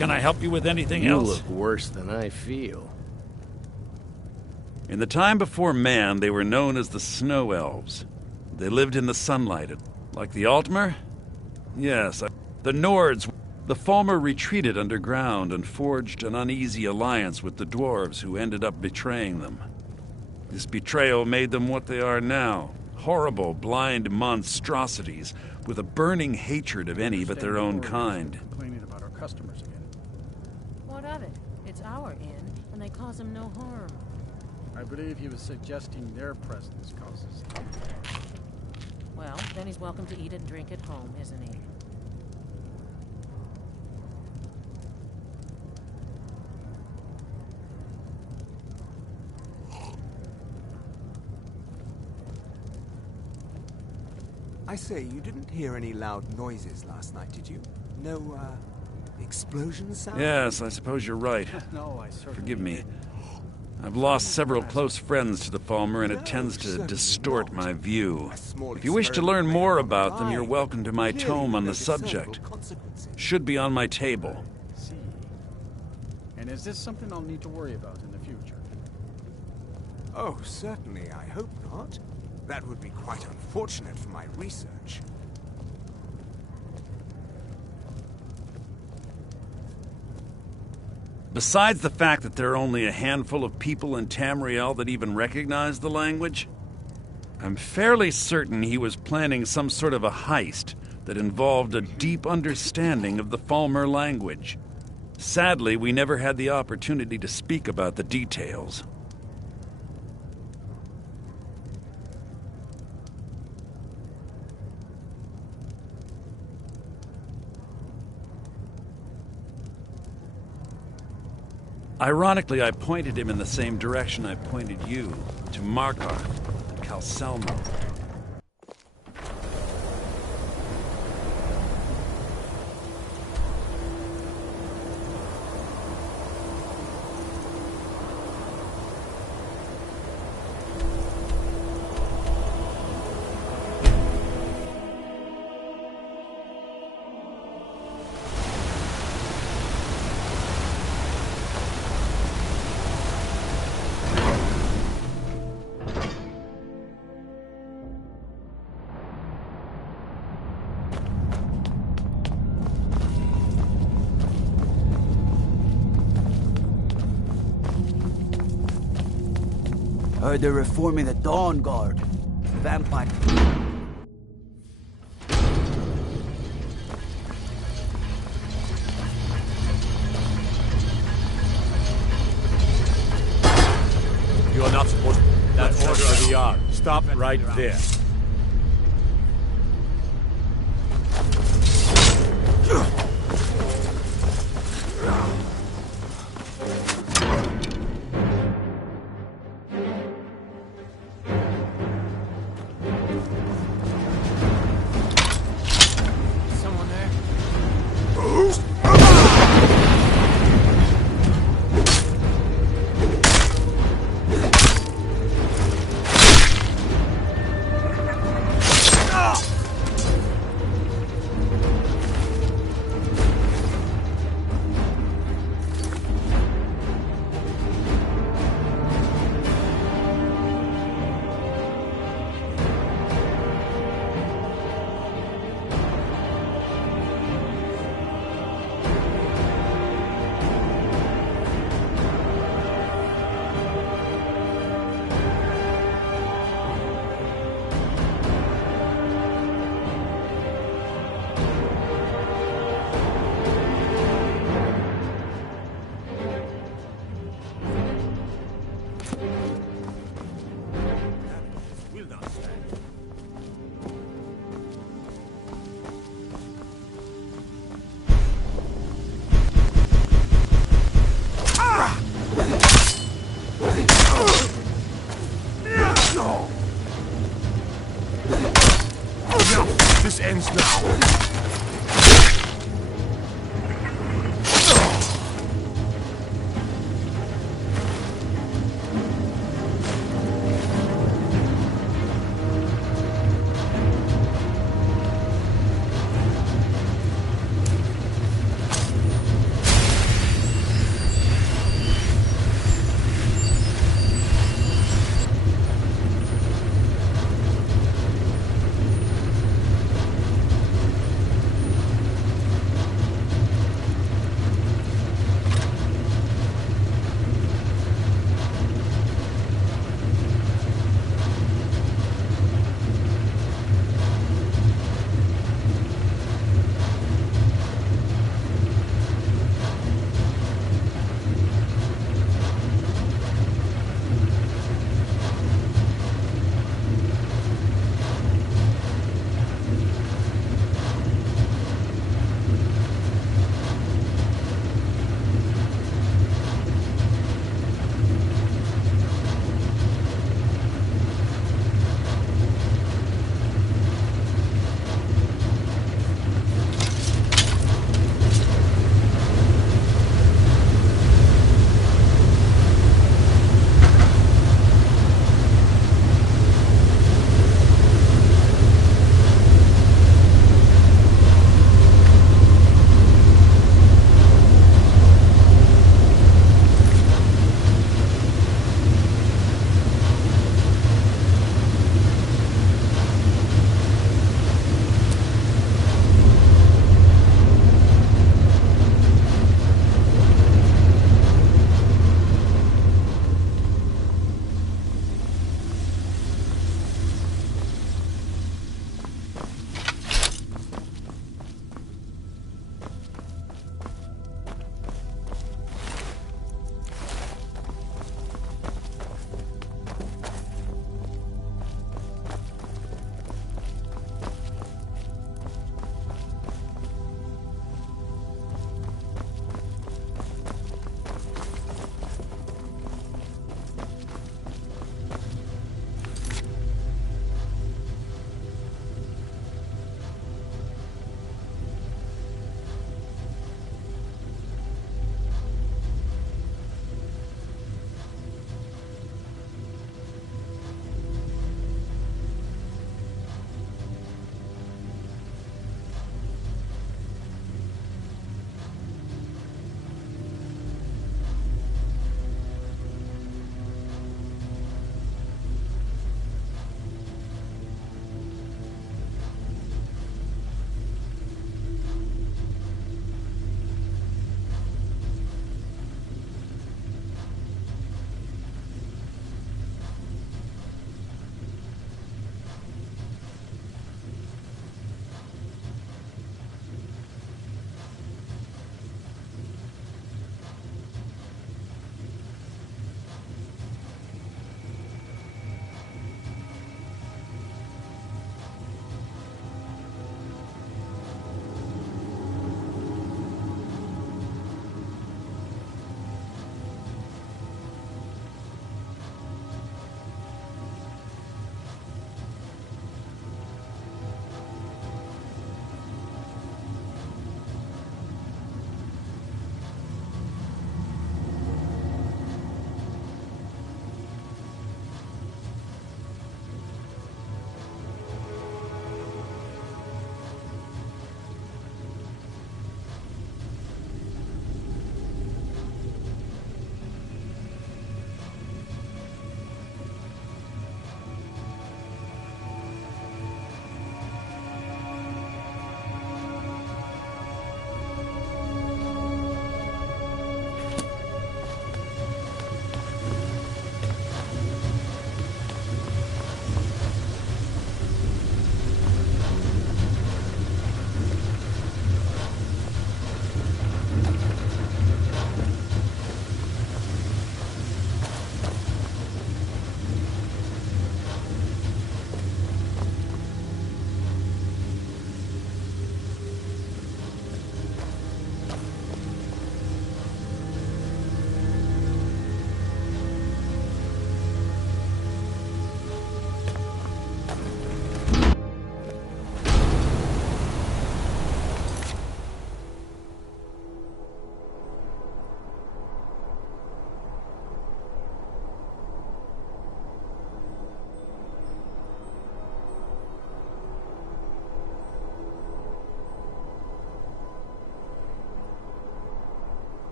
Can I help you with anything You else? look worse than I feel. In the time before man, they were known as the Snow Elves. They lived in the sunlight, like the Altmer? Yes, the Nords. The Falmer retreated underground and forged an uneasy alliance with the dwarves who ended up betraying them. This betrayal made them what they are now. Horrible, blind monstrosities with a burning hatred of any but their own kind. Complaining about our customers again. What of it? It's our inn, and they cause them no harm. I believe he was suggesting their presence causes harm. Well, then he's welcome to eat and drink at home, isn't he? I say, you didn't hear any loud noises last night, did you? No, explosion sound? Yes, I suppose you're right. No, I certainly Forgive me. didn't. I've lost several close friends to the Falmer, and it tends to distort my view. If you wish to learn more about them, you're welcome to my tome on the subject. Should be on my table. See. And is this something I'll need to worry about in the future? Oh, certainly, I hope not. That would be quite unfortunate for my research. Besides the fact that there are only a handful of people in Tamriel that even recognize the language, I'm fairly certain he was planning some sort of a heist that involved a deep understanding of the Falmer language. Sadly, we never had the opportunity to speak about the details. Ironically, I pointed him in the same direction I pointed you, to Markarth and Calcelmo. Heard they're reforming the Dawn Guard. Vampire. You are not supposed to. That's order of the yard. Stop right there. Someone there? This ends now.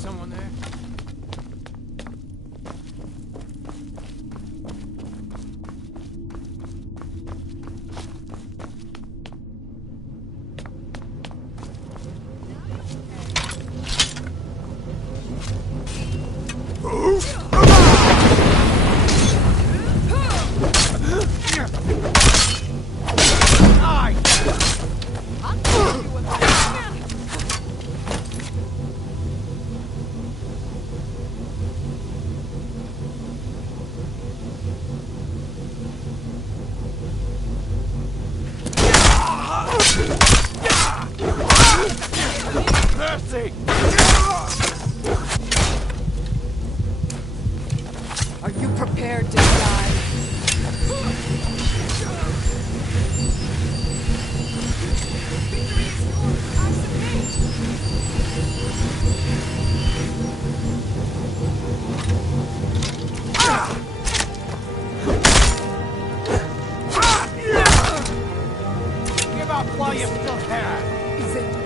someone there? Mercy! Are you prepared to die? Give up while you still can! Is it?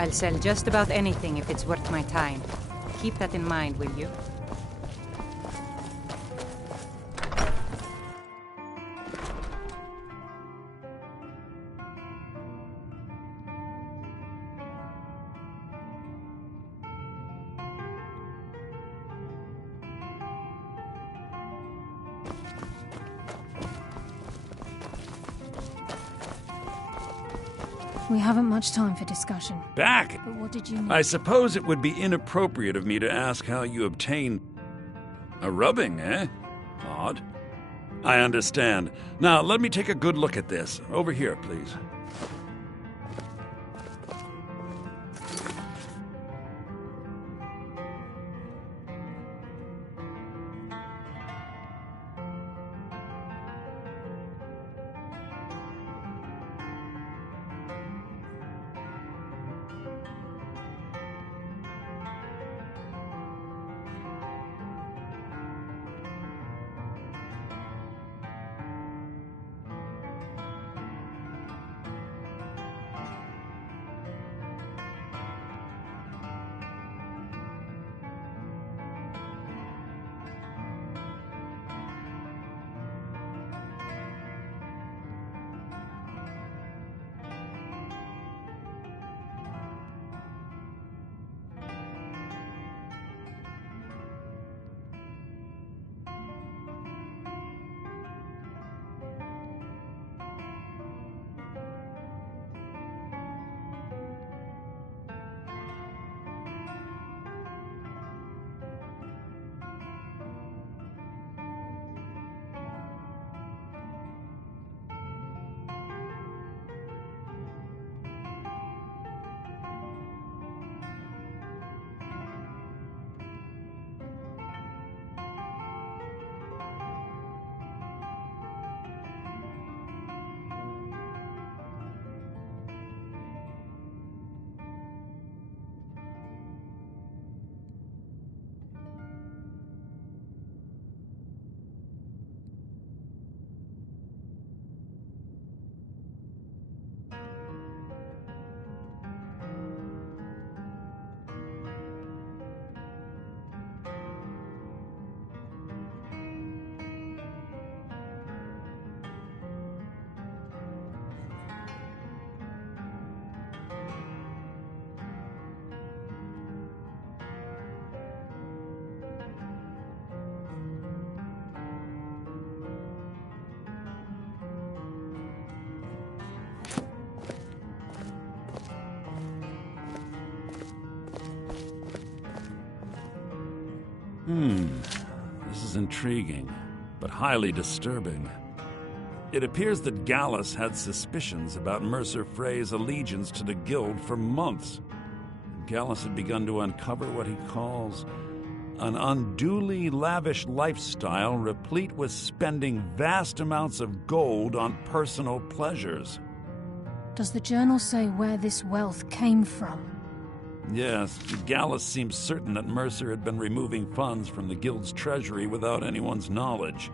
I'll sell just about anything if it's worth my time. Keep that in mind, will you? We haven't much time for discussion. Back! But what did you need? I suppose it would be inappropriate of me to ask how you obtained a rubbing, eh? Odd. I understand. Now, let me take a good look at this. Over here, please. This is intriguing, but highly disturbing. It appears that Gallus had suspicions about Mercer Frey's allegiance to the Guild for months. Gallus had begun to uncover what he calls an unduly lavish lifestyle replete with spending vast amounts of gold on personal pleasures. Does the journal say where this wealth came from? Yes, Gallus seems certain that Mercer had been removing funds from the Guild's treasury without anyone's knowledge.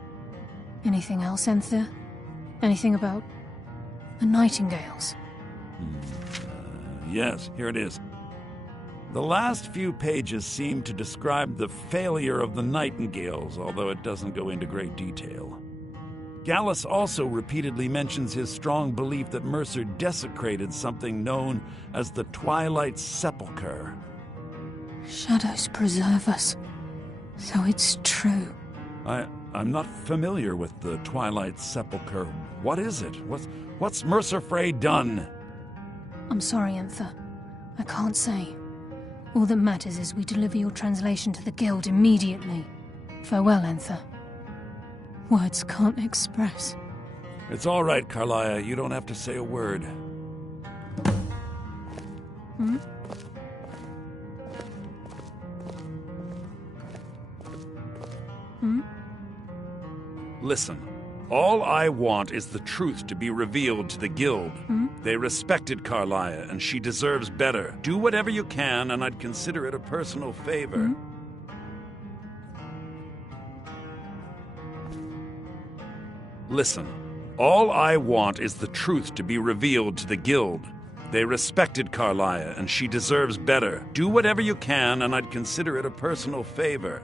Anything else, Enther? Anything about the Nightingales? Yes, here it is. The last few pages seem to describe the failure of the Nightingales, although it doesn't go into great detail. Gallus also repeatedly mentions his strong belief that Mercer desecrated something known as the Twilight Sepulchre. Shadows preserve us. So it's true. I'm not familiar with the Twilight Sepulchre. What is it? What's Mercer Frey done? I'm sorry, Enther. I can't say. All that matters is we deliver your translation to the Guild immediately. Farewell, Enther. Words can't express. It's all right, Carlia. You don't have to say a word. Hmm? Hmm? Listen, all I want is the truth to be revealed to the Guild. Hmm? They respected Carlia, and she deserves better. Do whatever you can, and I'd consider it a personal favor. Hmm? Listen, all I want is the truth to be revealed to the Guild. They respected Carlia, and she deserves better. Do whatever you can, and I'd consider it a personal favor.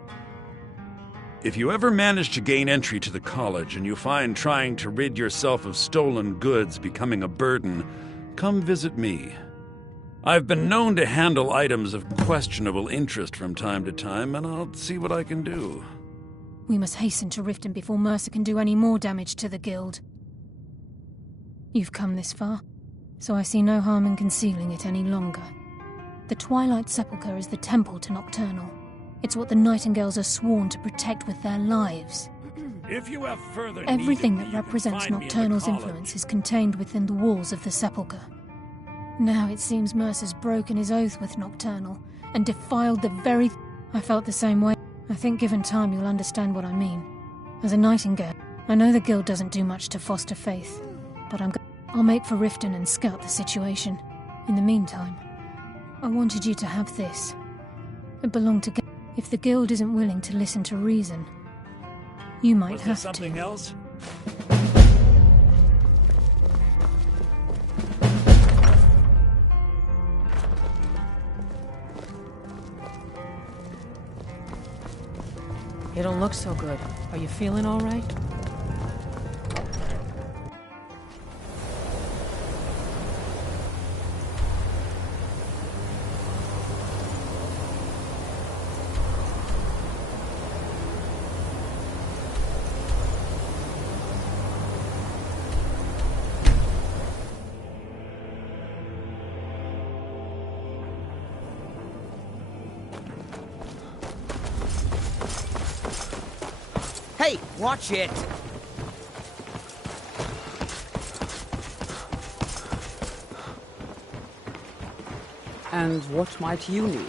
If you ever manage to gain entry to the college and you find trying to rid yourself of stolen goods becoming a burden, come visit me. I've been known to handle items of questionable interest from time to time, and I'll see what I can do. We must hasten to Riften before Mercer can do any more damage to the guild. You've come this far, so I see no harm in concealing it any longer. The Twilight Sepulchre is the temple to Nocturnal. It's what the Nightingales are sworn to protect with their lives. If you have further Everything need of that me, you represents can find me in the Nocturnal's college. influence is contained within the walls of the Sepulchre. Now it seems Mercer's broken his oath with Nocturnal and defiled the very... I felt the same way. I think given time you'll understand what I mean. As a Nightingale, I know the guild doesn't do much to foster faith, but I'll make for Riften and scout the situation. In the meantime, I wanted you to have this. It belonged to... If the guild isn't willing to listen to reason, you might have to. Something else? You don't look so good. Are you feeling all right? Hey, watch it! And what might you need,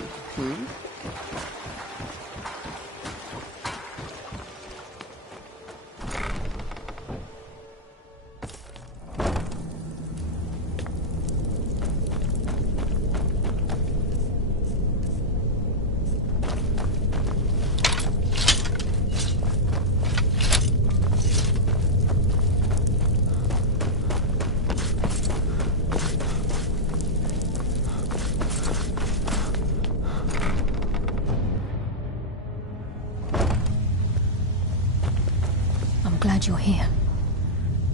Glad you're here.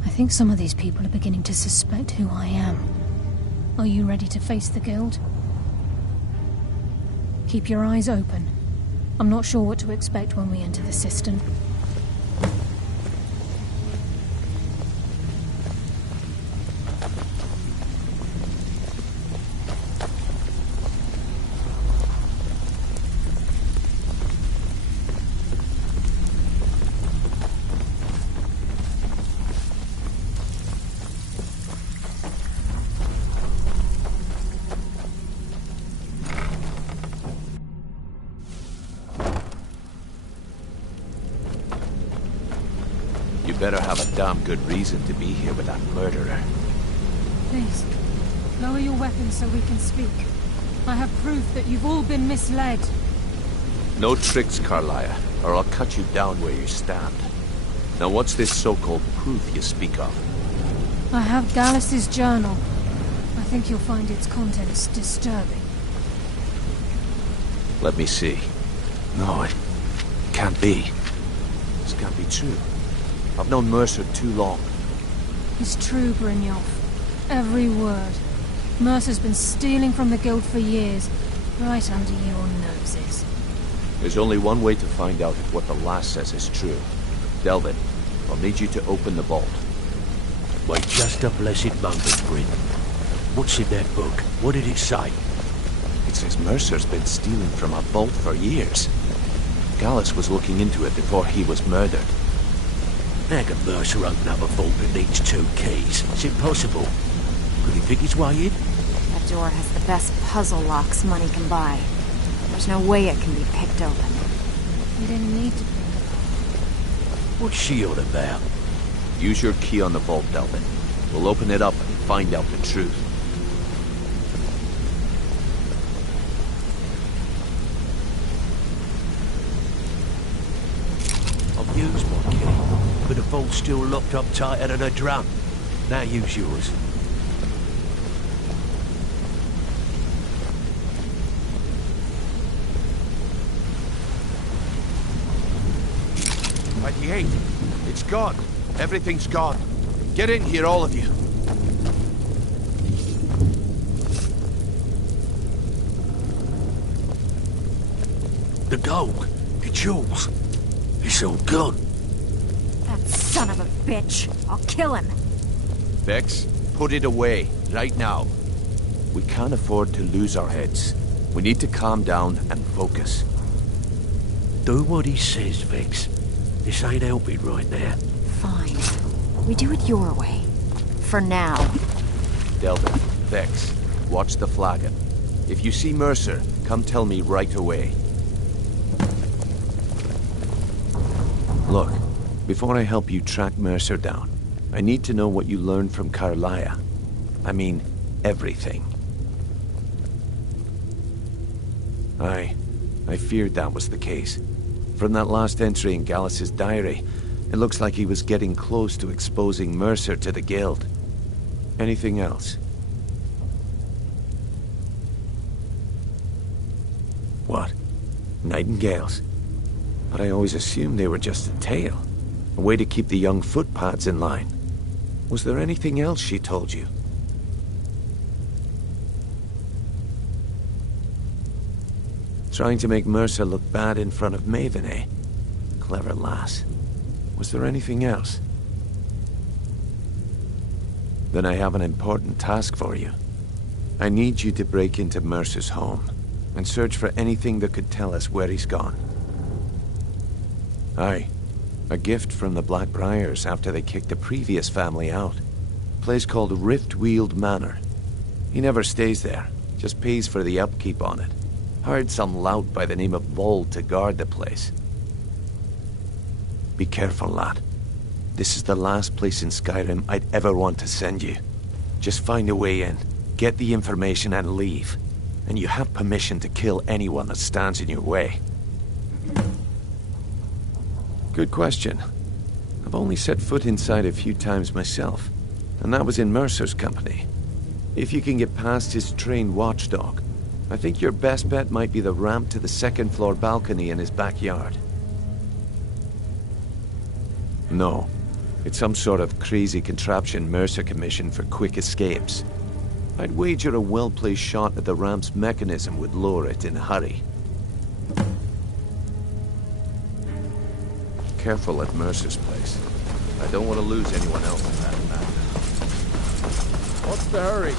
I think some of these people are beginning to suspect who I am. Are you ready to face the guild? Keep your eyes open. I'm not sure what to expect when we enter the cistern. You better have a damn good reason to be here with that murderer. Please, lower your weapons so we can speak. I have proof that you've all been misled. No tricks, Carlia, or I'll cut you down where you stand. Now what's this so-called proof you speak of? I have Dallas's journal. I think you'll find its contents disturbing. Let me see. No, it can't be. This can't be true. I've known Mercer too long. It's true, Brynjolf. Every word. Mercer's been stealing from the guild for years, right under your noses. There's only one way to find out if what the lass says is true. Delvin, I'll need you to open the vault. Wait just a blessed moment, Bryn. What's in that book? What did it say? It says Mercer's been stealing from a vault for years. Gallus was looking into it before he was murdered. How can Mercer open up a vault that needs 2 keys? It's impossible. Could he pick his way in? That door has the best puzzle locks money can buy. There's no way it can be picked open. You didn't need to pick it. What's she on about? Use your key on the vault, Delvin. We'll open it up and find out the truth. I've used my key, but the vault's still locked up tighter than a drum. Now use yours. 98. It's gone. Everything's gone. Get in here, all of you. The dog. The jewels. It's all gone. That son of a bitch. I'll kill him. Vex, put it away, right now. We can't afford to lose our heads. We need to calm down and focus. Do what he says, Vex. This ain't helping right now. Fine. We do it your way. For now. Delta, Vex, watch the flagon. If you see Mercer, come tell me right away. Look, before I help you track Mercer down, I need to know what you learned from Carlia. I mean, everything. I feared that was the case. From that last entry in Gallus's diary, it looks like he was getting close to exposing Mercer to the Guild. Anything else? What? Nightingales? But I always assumed they were just a tale. A way to keep the young footpads in line. Was there anything else she told you? Trying to make Mercer look bad in front of Maven, eh? Clever lass. Was there anything else? Then I have an important task for you. I need you to break into Mercer's home and search for anything that could tell us where he's gone. Aye. A gift from the Blackbriars after they kicked the previous family out. A place called Riftweald Manor. He never stays there, just pays for the upkeep on it. Hired some lout by the name of Vold to guard the place. Be careful, lad. This is the last place in Skyrim I'd ever want to send you. Just find a way in, get the information and leave. And you have permission to kill anyone that stands in your way. Good question. I've only set foot inside a few times myself, and that was in Mercer's company. If you can get past his trained watchdog, I think your best bet might be the ramp to the second-floor balcony in his backyard. No. It's some sort of crazy contraption Mercer commissioned for quick escapes. I'd wager a well-placed shot at the ramp's mechanism would lower it in a hurry. Careful at Mercer's place. I don't want to lose anyone else in that matter. What's the hurry?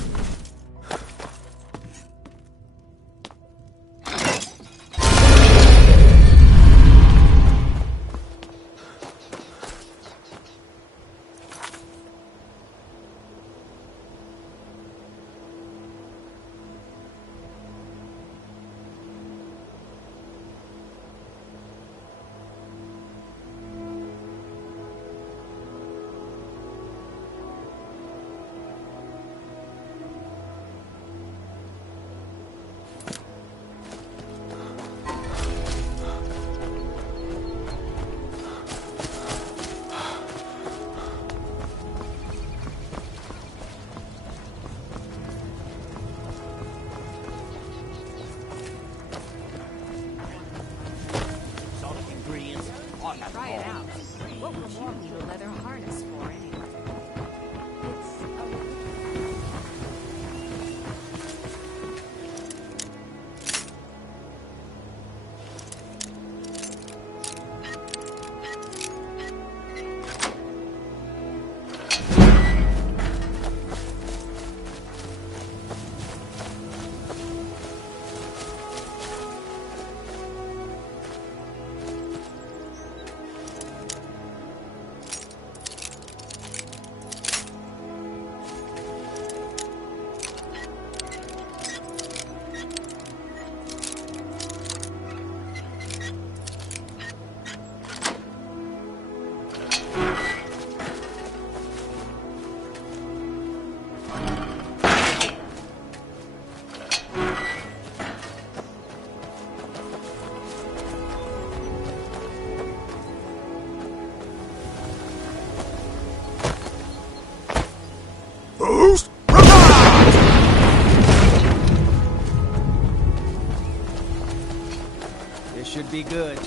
Try it out. What would you need a leather harness for, anyway? This should be good.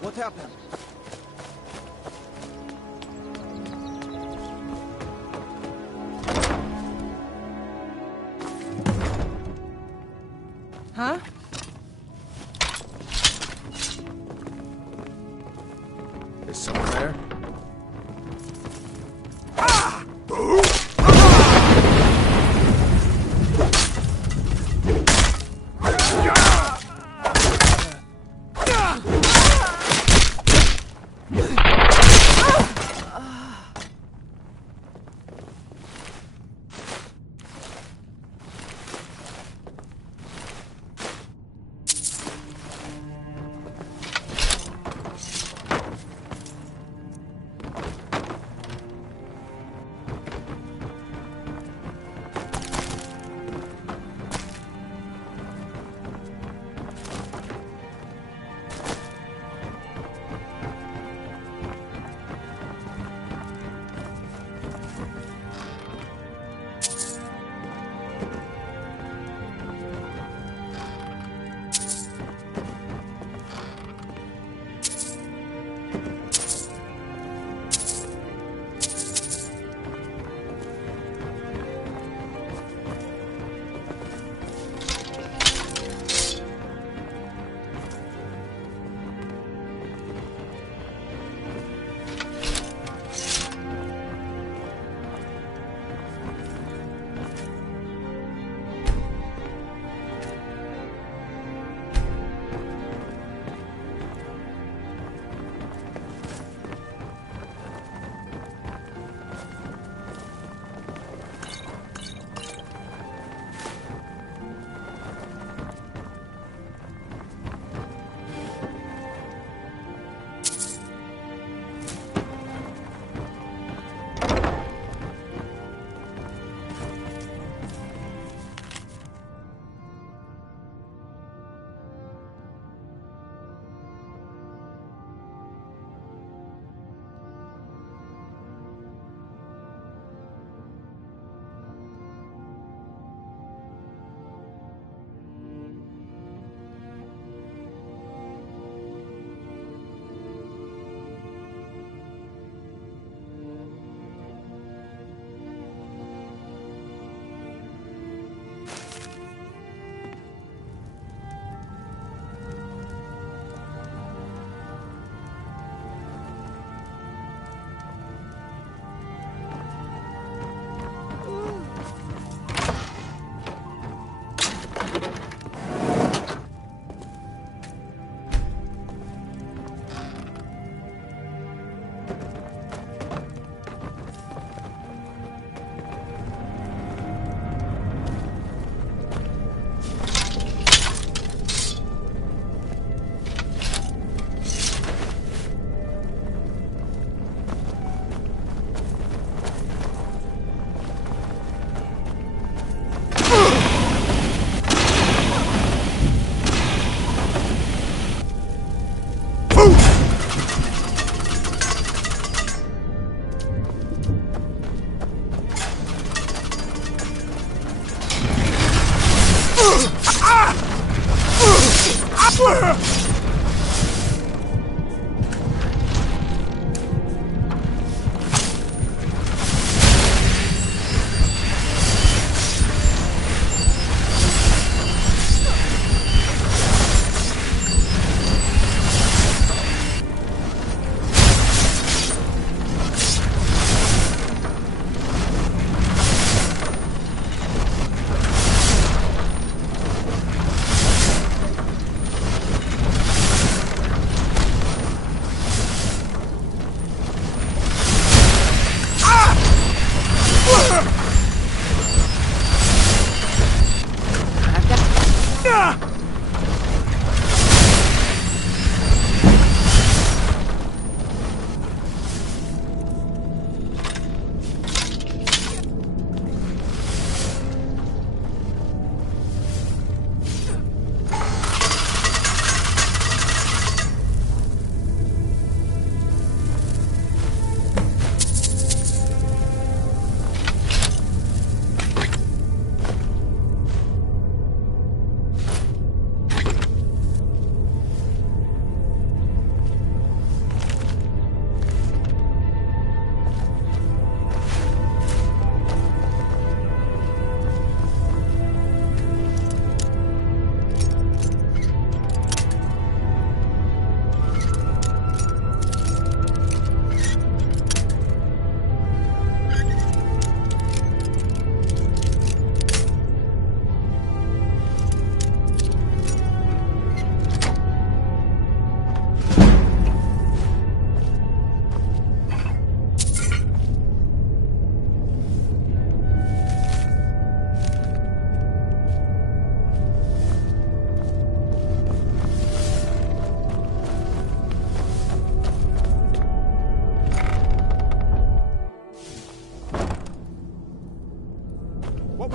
What happened? Huh? Is someone there?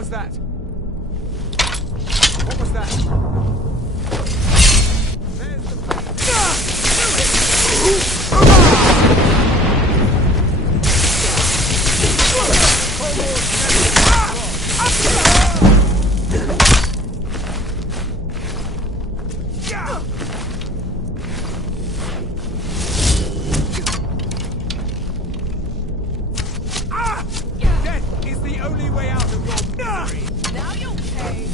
was that? What was that? There's the Death is the only way out of your misery. Now you'll pay.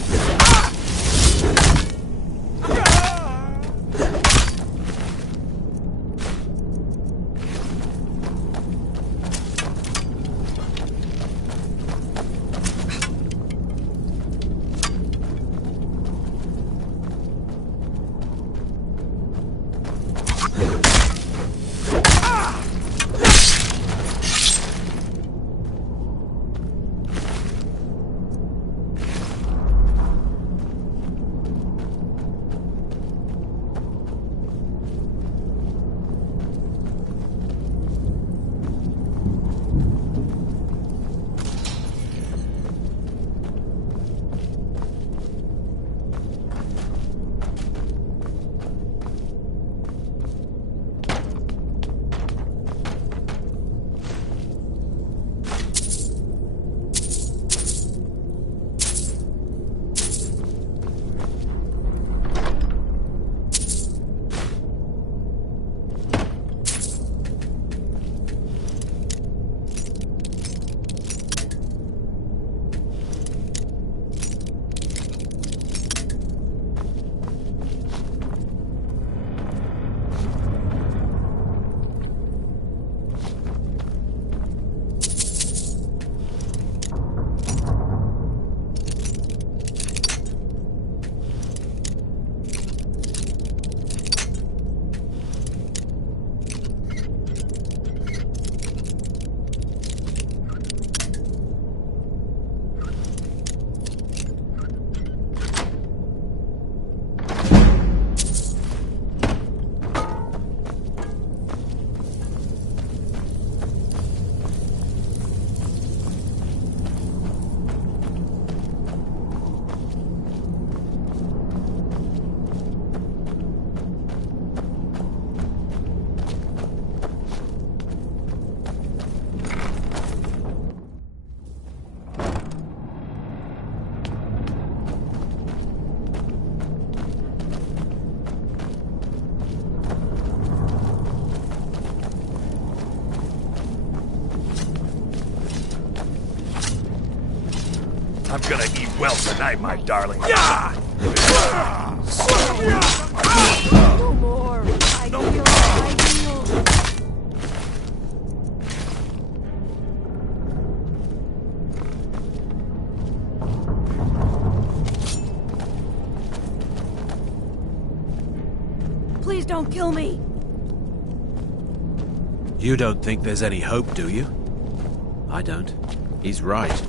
I'm gonna eat well tonight, my darling. No more. I feel. Please don't kill me. You don't think there's any hope, do you? I don't. He's right.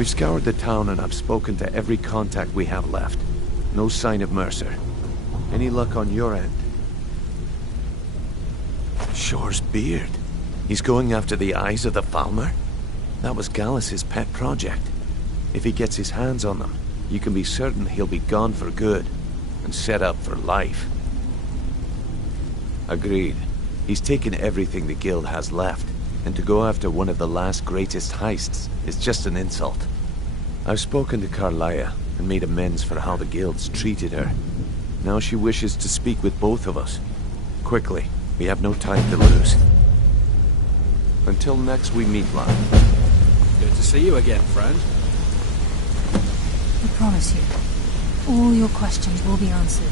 We've scoured the town and I've spoken to every contact we have left. No sign of Mercer. Any luck on your end? Shore's beard. He's going after the eyes of the Falmer? That was Gallus's pet project. If he gets his hands on them, you can be certain he'll be gone for good, and set up for life. Agreed. He's taken everything the guild has left, and to go after one of the last greatest heists is just an insult. I've spoken to Carlia, and made amends for how the guilds treated her. Now she wishes to speak with both of us. Quickly, we have no time to lose. Until next we meet, lad. Good to see you again, friend. I promise you, all your questions will be answered.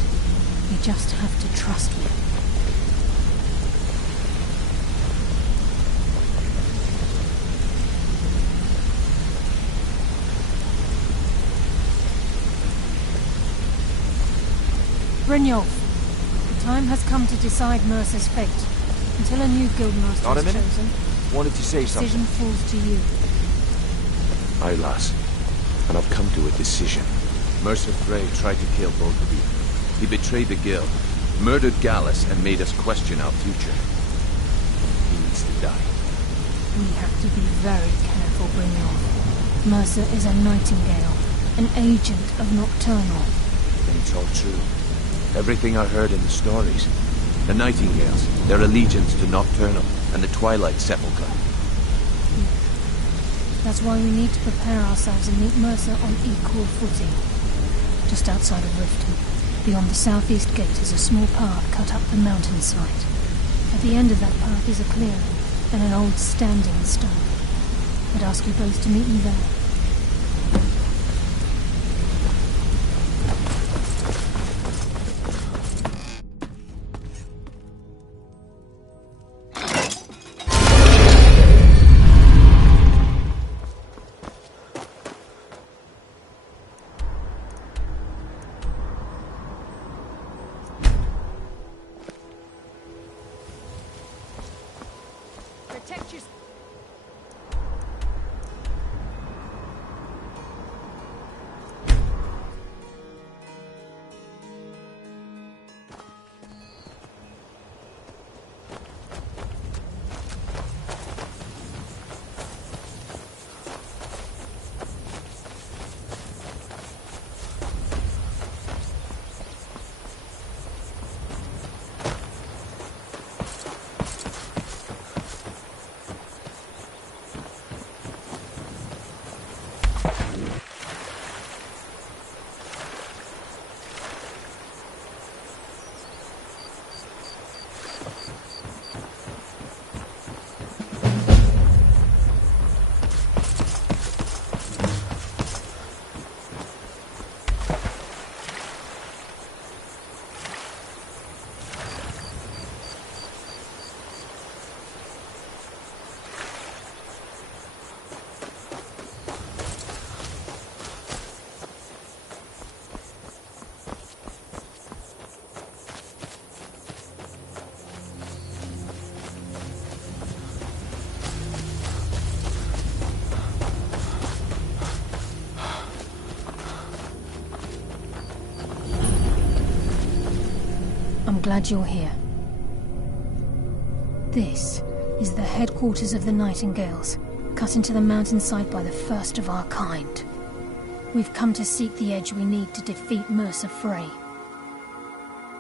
You just have to trust me. Brynjolf, the time has come to decide Mercer's fate. Until a new guildmaster Not a is minute. chosen, Wanted to say the decision something. falls to you. Aye, lass. And I've come to a decision. Mercer Frey tried to kill both of you. He betrayed the guild, murdered Gallus, and made us question our future. He needs to die. We have to be very careful, Brynjolf. Mercer is a nightingale, an agent of Nocturnal. Then it's all true. Everything I heard in the stories. The Nightingales, their allegiance to Nocturnal, and the Twilight Sepulchre. That's why we need to prepare ourselves and meet Mercer on equal footing. Just outside of Riften, beyond the southeast gate, is a small path cut up the mountainside. At the end of that path is a clearing, and an old standing stone. I'd ask you both to meet me there. Protect yourself. I'm glad you're here. This is the headquarters of the Nightingales, cut into the mountainside by the first of our kind. We've come to seek the edge we need to defeat Mercer Frey.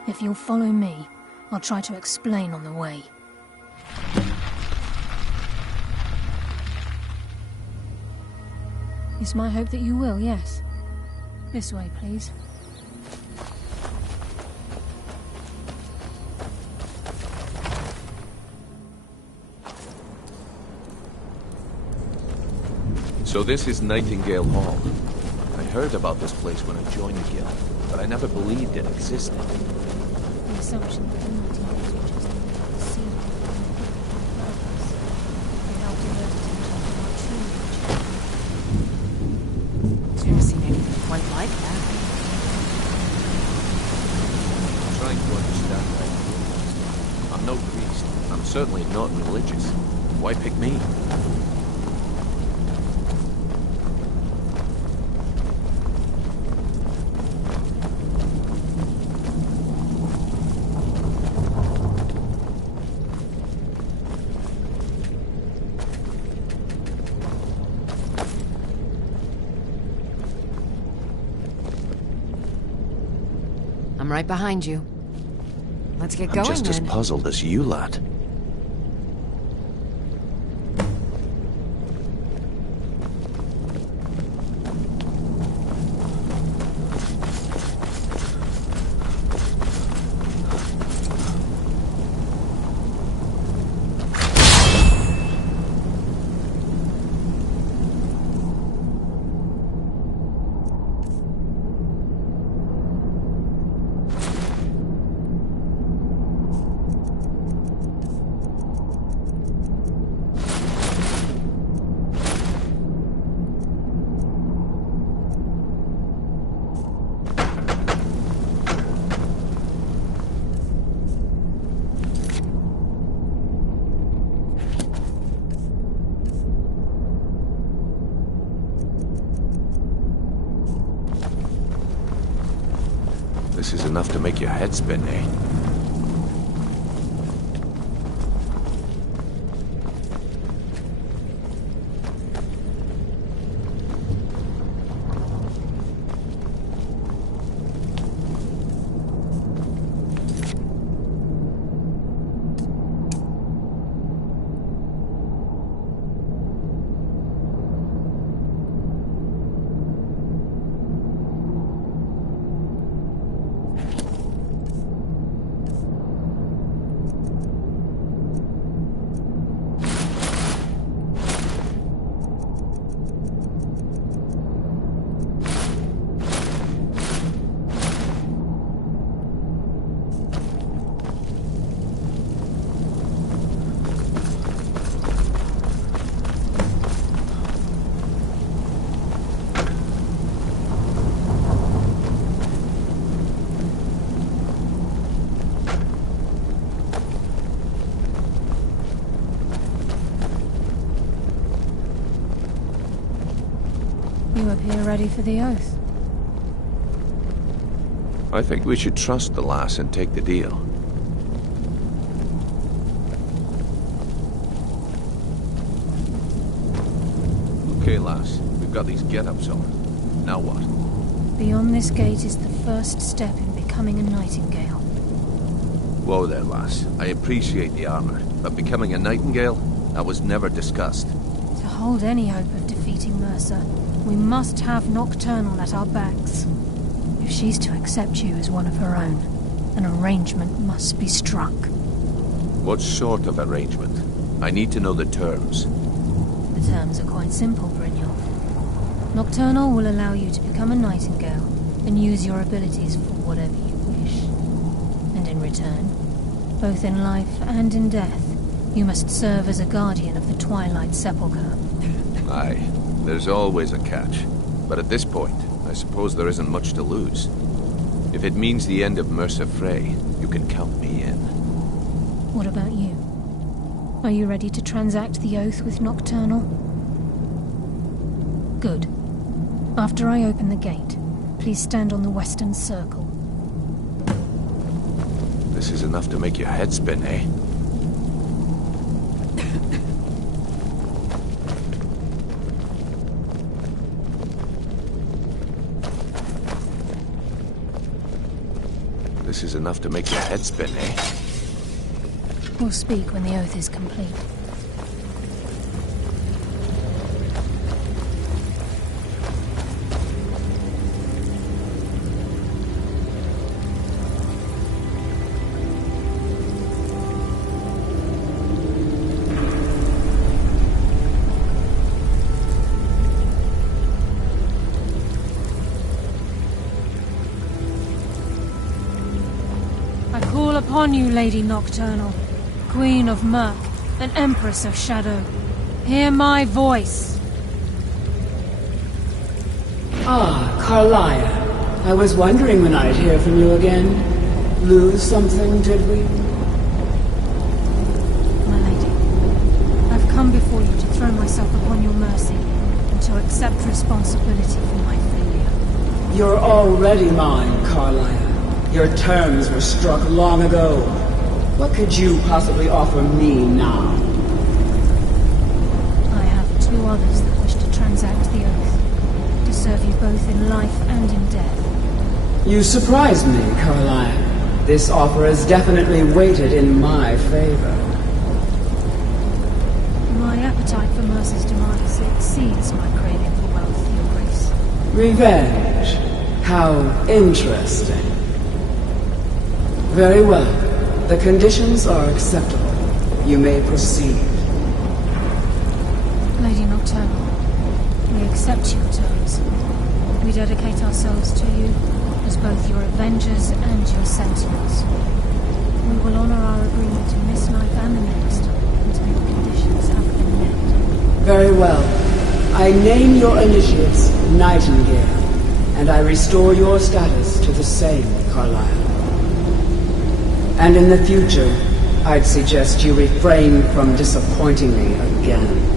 If you'll follow me, I'll try to explain on the way. It's my hope that you will, yes. This way, please. So this is Nightingale Hall. I heard about this place when I joined the guild, but I never believed it existed. The assumption that the Nightingales were just the seed of purpose without diverted attention to our true nature. Never seen anything quite like that. I'm trying to understand that. I'm no priest. I'm certainly not religious. Why pick me? I'm right behind you. Let's get I'm going just as then. puzzled as you lot. This is enough to make your head spin, eh? You appear ready for the oath. I think we should trust the lass and take the deal. Okay, lass. We've got these get-ups on. Now what? Beyond this gate is the first step in becoming a nightingale. Whoa there, lass. I appreciate the armor, but becoming a nightingale? That was never discussed. To hold any hope of defeating Mercer, we must have Nocturnal at our backs. If she's to accept you as one of her own, an arrangement must be struck. What sort of arrangement? I need to know the terms. The terms are quite simple, Brynjolf. Nocturnal will allow you to become a nightingale and use your abilities for whatever you wish. And in return, both in life and in death, you must serve as a guardian of the Twilight Sepulchre. Aye, there's always a catch. But at this point, I suppose there isn't much to lose. If it means the end of Mercer Frey, you can count me in. What about you? Are you ready to transact the oath with Nocturnal? Good. After I open the gate, please stand on the western circle. This is enough to make your head spin, eh? This is enough to make your head spin, eh? We'll speak when the oath is complete. I call upon you, Lady Nocturnal, Queen of Murk, and Empress of Shadow. Hear my voice. Ah, Carlia. I was wondering when I'd hear from you again. Lose something, did we? My lady, I've come before you to throw myself upon your mercy and to accept responsibility for my failure. You're already mine, Carlia. Your terms were struck long ago. What could you possibly offer me now? I have two others that wish to transact the oath, to serve you both in life and in death. You surprised me, Carlisle. This offer is definitely weighted in my favor. My appetite for Mercer's demise exceeds my craving for wealth, Your Grace. Revenge. How interesting. Very well. The conditions are acceptable. You may proceed. Lady Nocturnal, we accept your terms. We dedicate ourselves to you as both your avengers and your sentinels. We will honor our agreement in this life and the next until your conditions have been met. Very well. I name your initiates Nightingale, and I restore your status to the same, Carlisle. And in the future, I'd suggest you refrain from disappointing me again.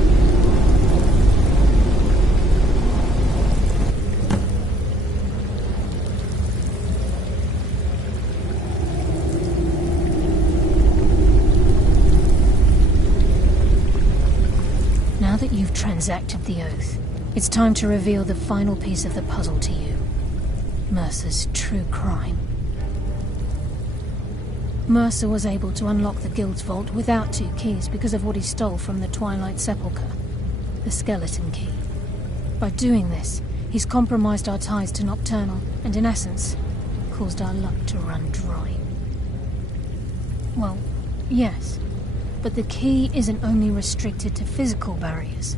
Now that you've transacted the oath, it's time to reveal the final piece of the puzzle to you. Mercer's true crime. Mercer was able to unlock the Guild's vault without 2 keys because of what he stole from the Twilight Sepulchre, the skeleton key. By doing this, he's compromised our ties to Nocturnal and, in essence, caused our luck to run dry. Well, yes, but the key isn't only restricted to physical barriers.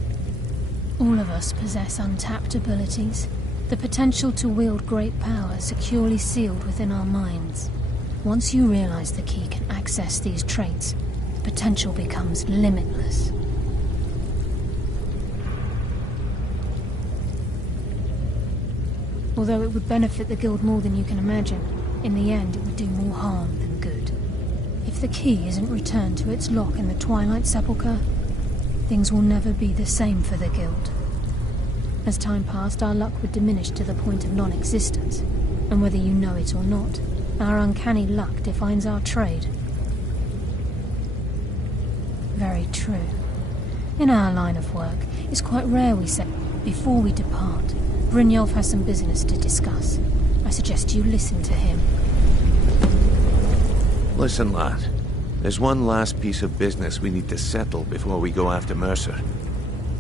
All of us possess untapped abilities, the potential to wield great power securely sealed within our minds. Once you realize the key can access these traits, the potential becomes limitless. Although it would benefit the Guild more than you can imagine, in the end it would do more harm than good. If the key isn't returned to its lock in the Twilight Sepulchre, things will never be the same for the Guild. As time passed, our luck would diminish to the point of non-existence, and whether you know it or not, our uncanny luck defines our trade. Very true. In our line of work, it's quite rare we say, before we depart, Brynjolf has some business to discuss. I suggest you listen to him. Listen, lad. There's one last piece of business we need to settle before we go after Mercer.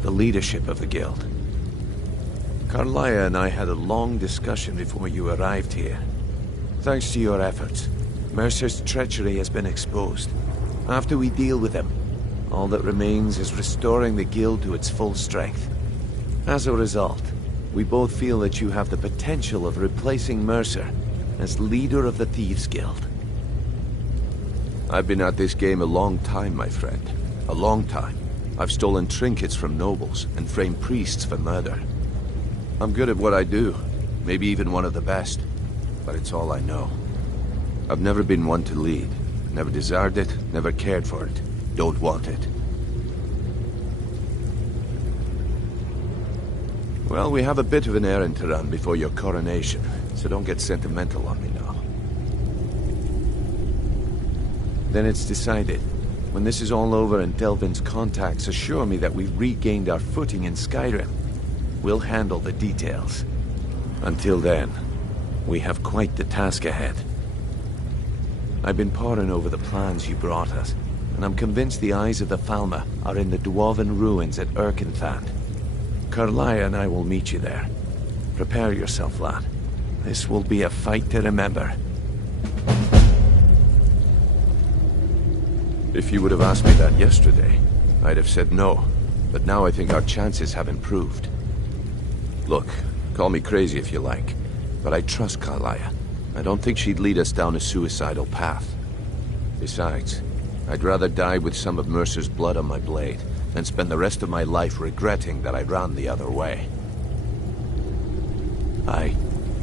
The leadership of the Guild. Carlia and I had a long discussion before you arrived here. Thanks to your efforts, Mercer's treachery has been exposed. After we deal with him, all that remains is restoring the Guild to its full strength. As a result, we both feel that you have the potential of replacing Mercer as leader of the Thieves' Guild. I've been at this game a long time, my friend. A long time. I've stolen trinkets from nobles and framed priests for murder. I'm good at what I do, maybe even one of the best, but it's all I know. I've never been one to lead. Never desired it, never cared for it. Don't want it. Well, we have a bit of an errand to run before your coronation, so don't get sentimental on me now. Then it's decided. When this is all over and Delvin's contacts assure me that we've regained our footing in Skyrim, we'll handle the details. Until then, we have quite the task ahead. I've been poring over the plans you brought us, and I'm convinced the eyes of the Falmer are in the Dwarven ruins at Erkenthand. Carlia and I will meet you there. Prepare yourself, lad. This will be a fight to remember. If you would have asked me that yesterday, I'd have said no. But now I think our chances have improved. Look, call me crazy if you like, but I trust Carlia. I don't think she'd lead us down a suicidal path. Besides, I'd rather die with some of Mercer's blood on my blade than spend the rest of my life regretting that I ran the other way. Aye,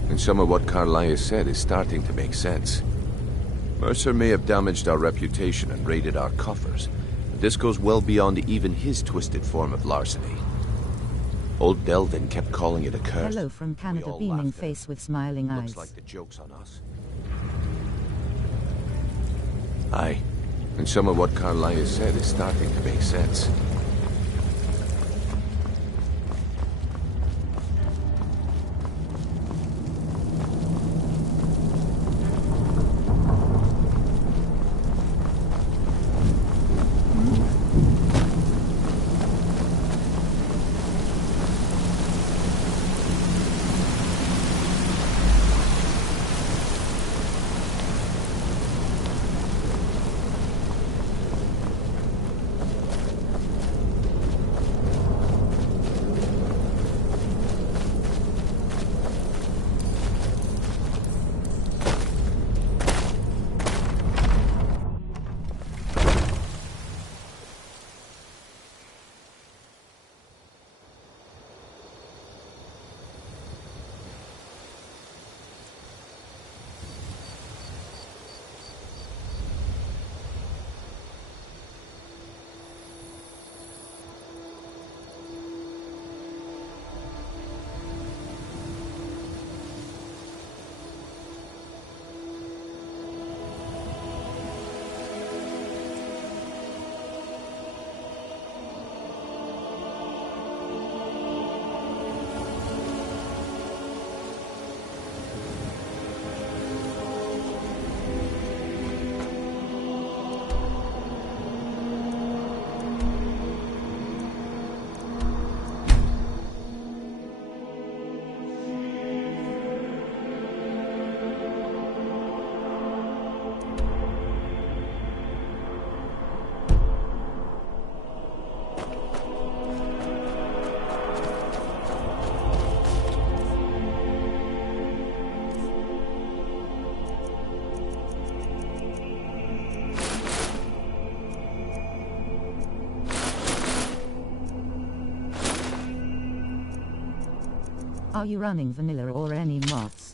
and some of what Carlia said is starting to make sense. Mercer may have damaged our reputation and raided our coffers, but this goes well beyond even his twisted form of larceny. Old Delvin kept calling it a curse. Hello from Canada, beaming face with smiling eyes. Looks like the joke's on us. Aye, and some of what Carlia said is starting to make sense. Are you running vanilla or any mods?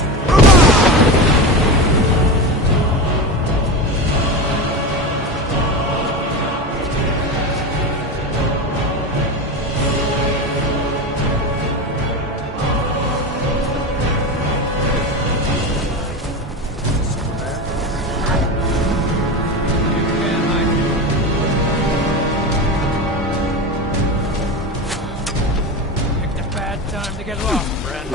confused! Picked a bad time to get lost, friend.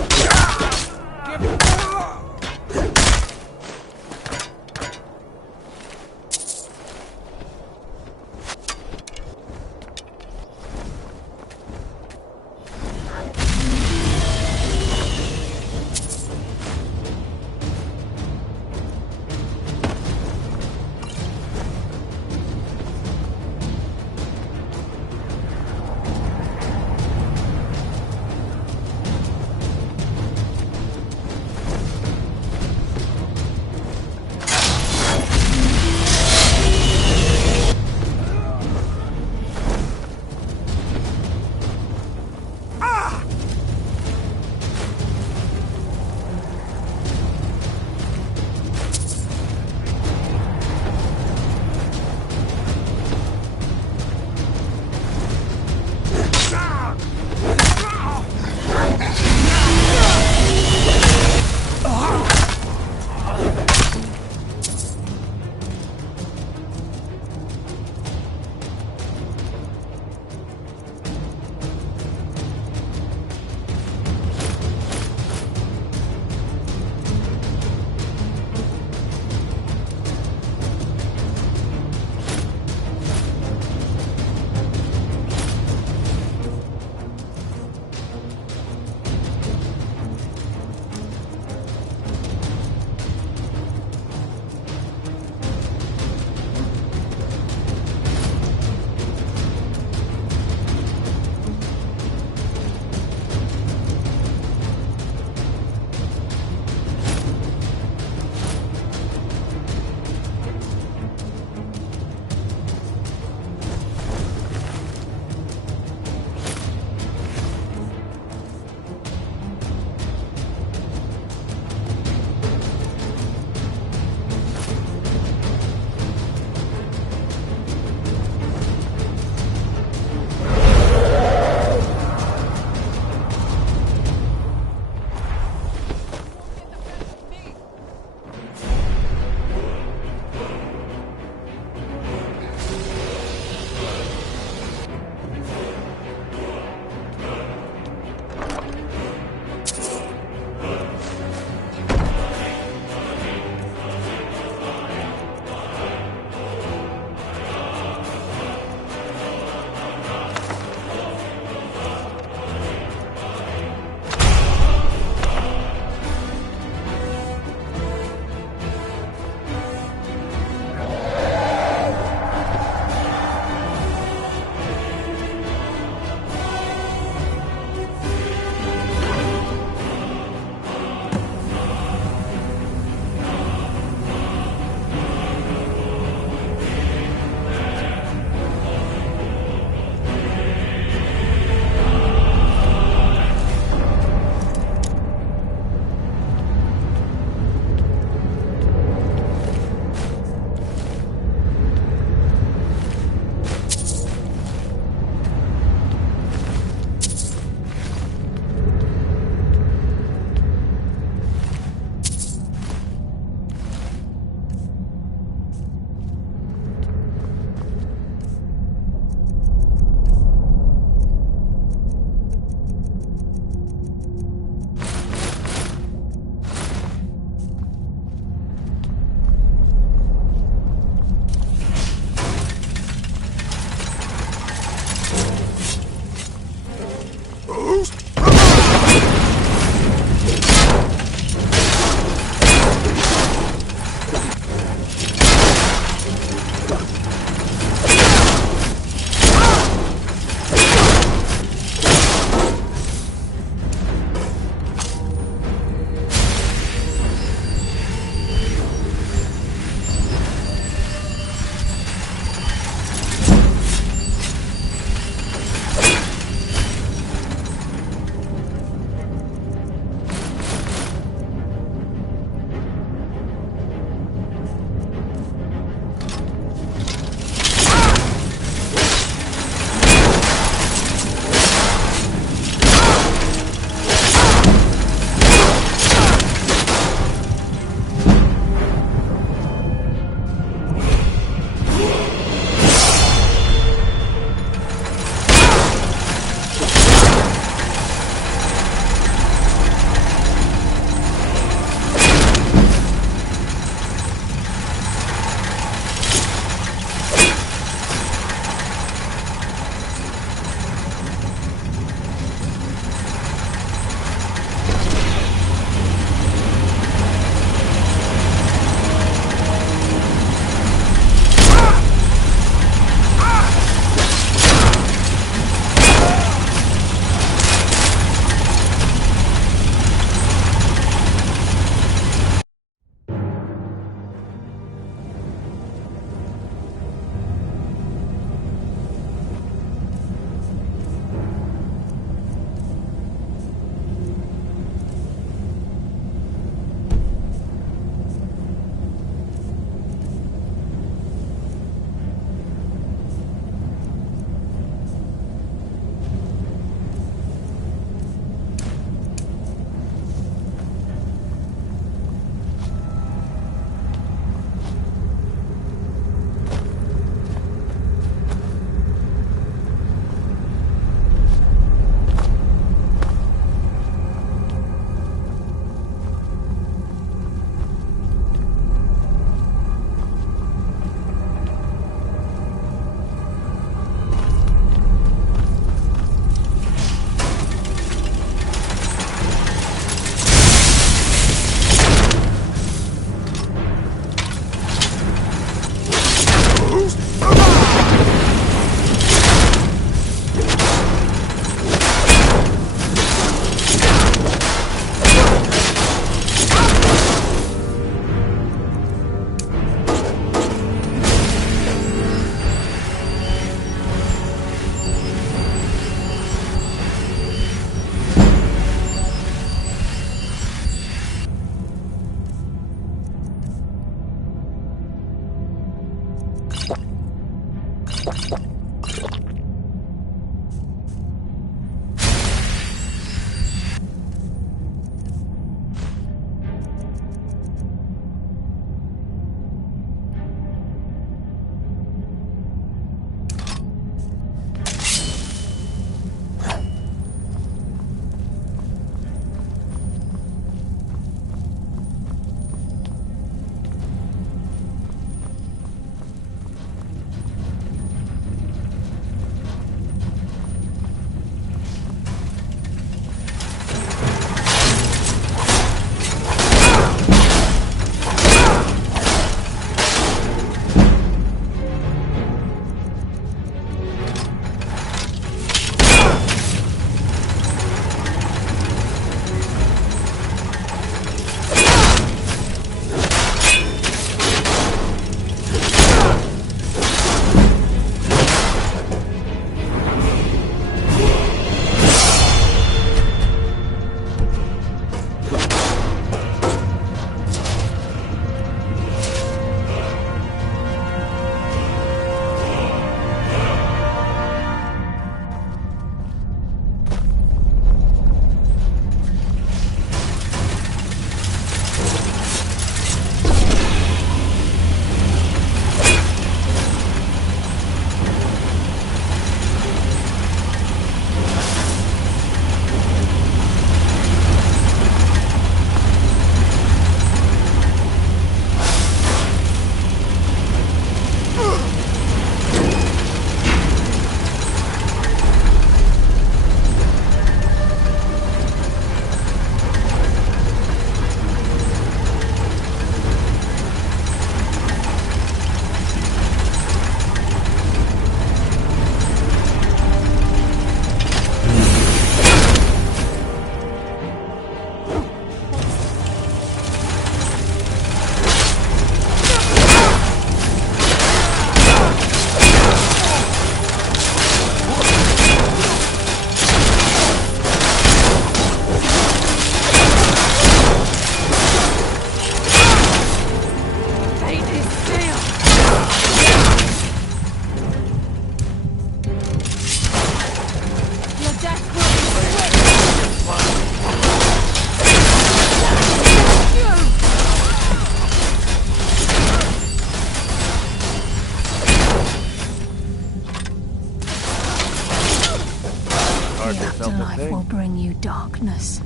Life will bring you darkness.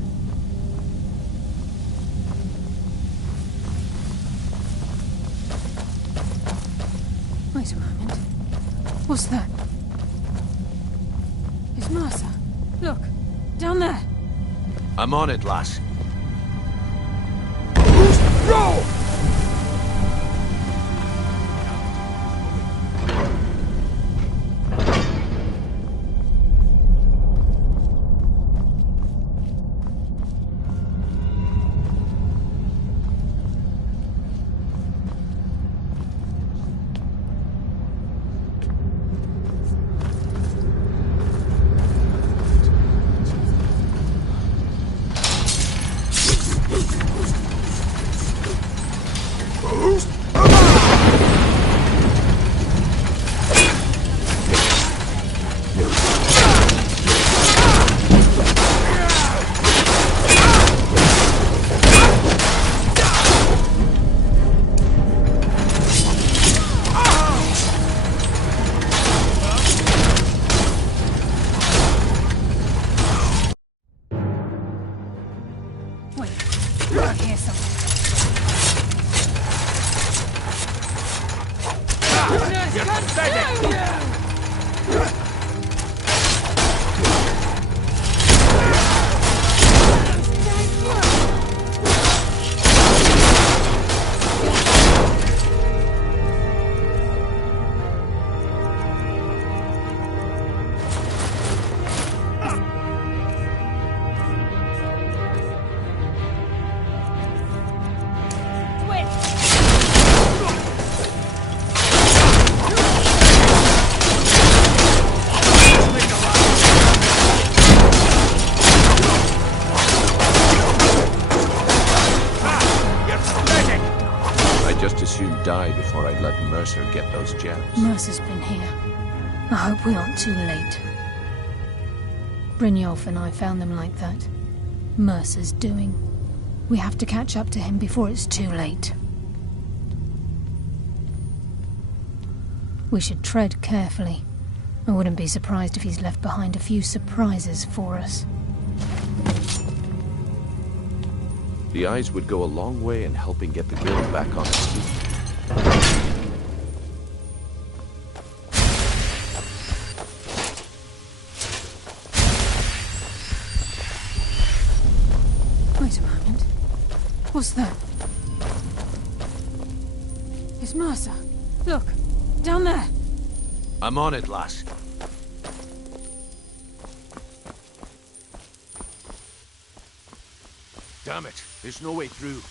Wait a moment. What's that? It's Mercer. Look, down there. I'm on it, lass. Go! Die before I'd let Mercer get those gems. Mercer's been here. I hope we aren't too late. Brynjolf and I found them like that. Mercer's doing. We have to catch up to him before it's too late. We should tread carefully. I wouldn't be surprised if he's left behind a few surprises for us. The eyes would go a long way in helping get the guild back on its feet. Wait a moment. What's that? It's Mercer. Look, down there. I'm on it, lass. Damn it, there's no way through.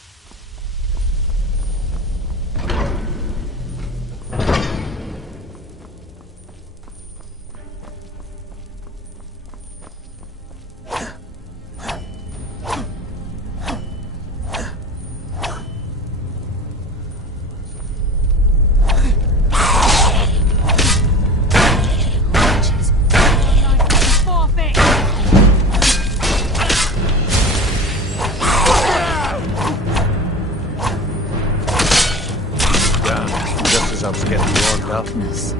Darkness.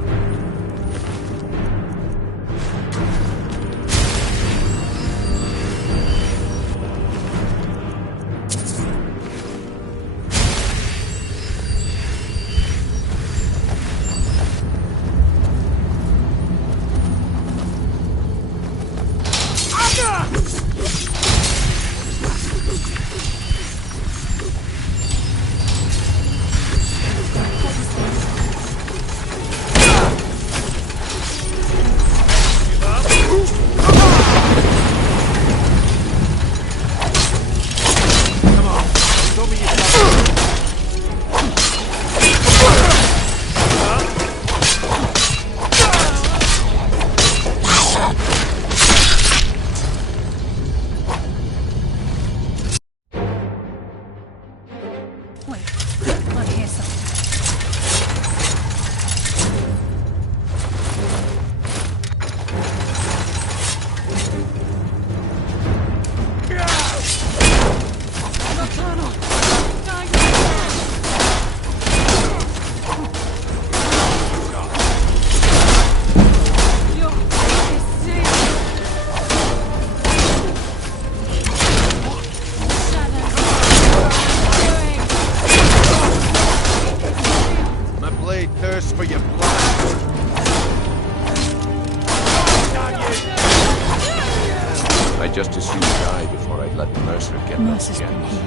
Just as soon die before I'd let Mercer get Mercer's been here.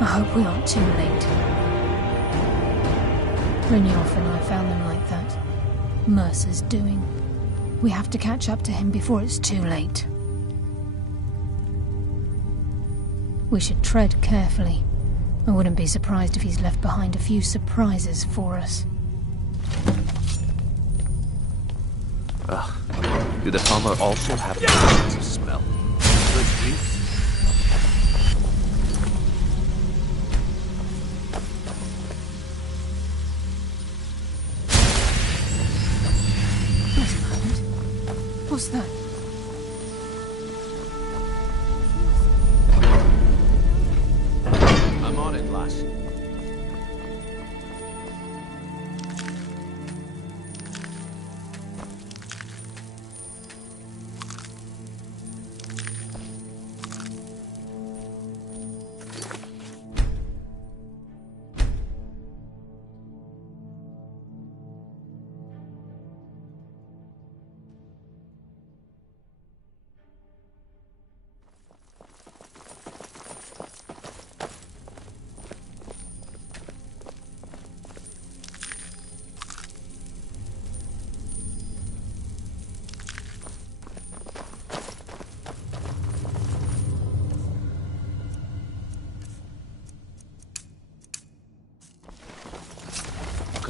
I hope we aren't too late. Brynjolf and I found them like that. Mercer's doing. We have to catch up to him before it's too late. We should tread carefully. I wouldn't be surprised if he's left behind a few surprises for us. Ugh. Do the Palmer also have a sense of smell? Good drinks? Wait a moment. What's that? I'm on it, lass.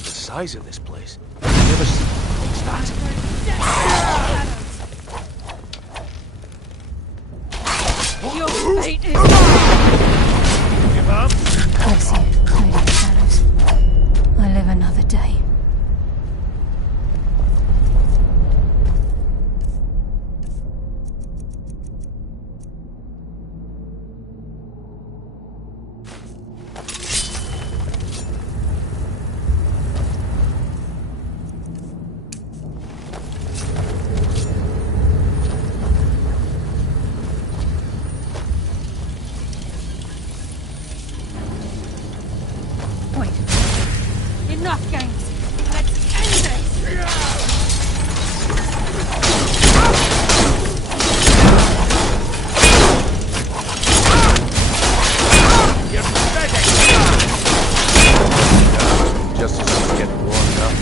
Size of this place. I've never seen that. Your fate is give up. I see it, hiding in the shadows. I live another day. point. Enough games. Let's end this! Just as I'm getting warmed up.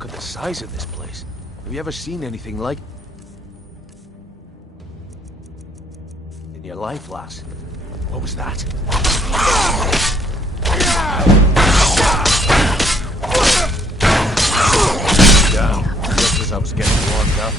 Look at the size of this place. Have you ever seen anything like in your life, lass? What was that? Down, just as I was getting warmed up.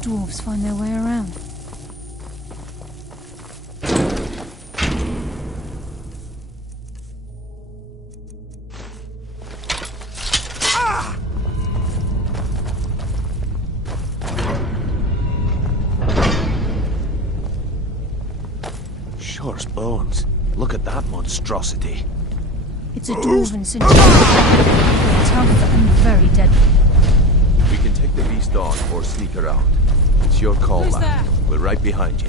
dwarves find their way around? Sure as bones. Look at that monstrosity. It's a dwarven centurion. They're tough and very deadly. We can take the beast on or sneak around. It's your call, lad. We're right behind you.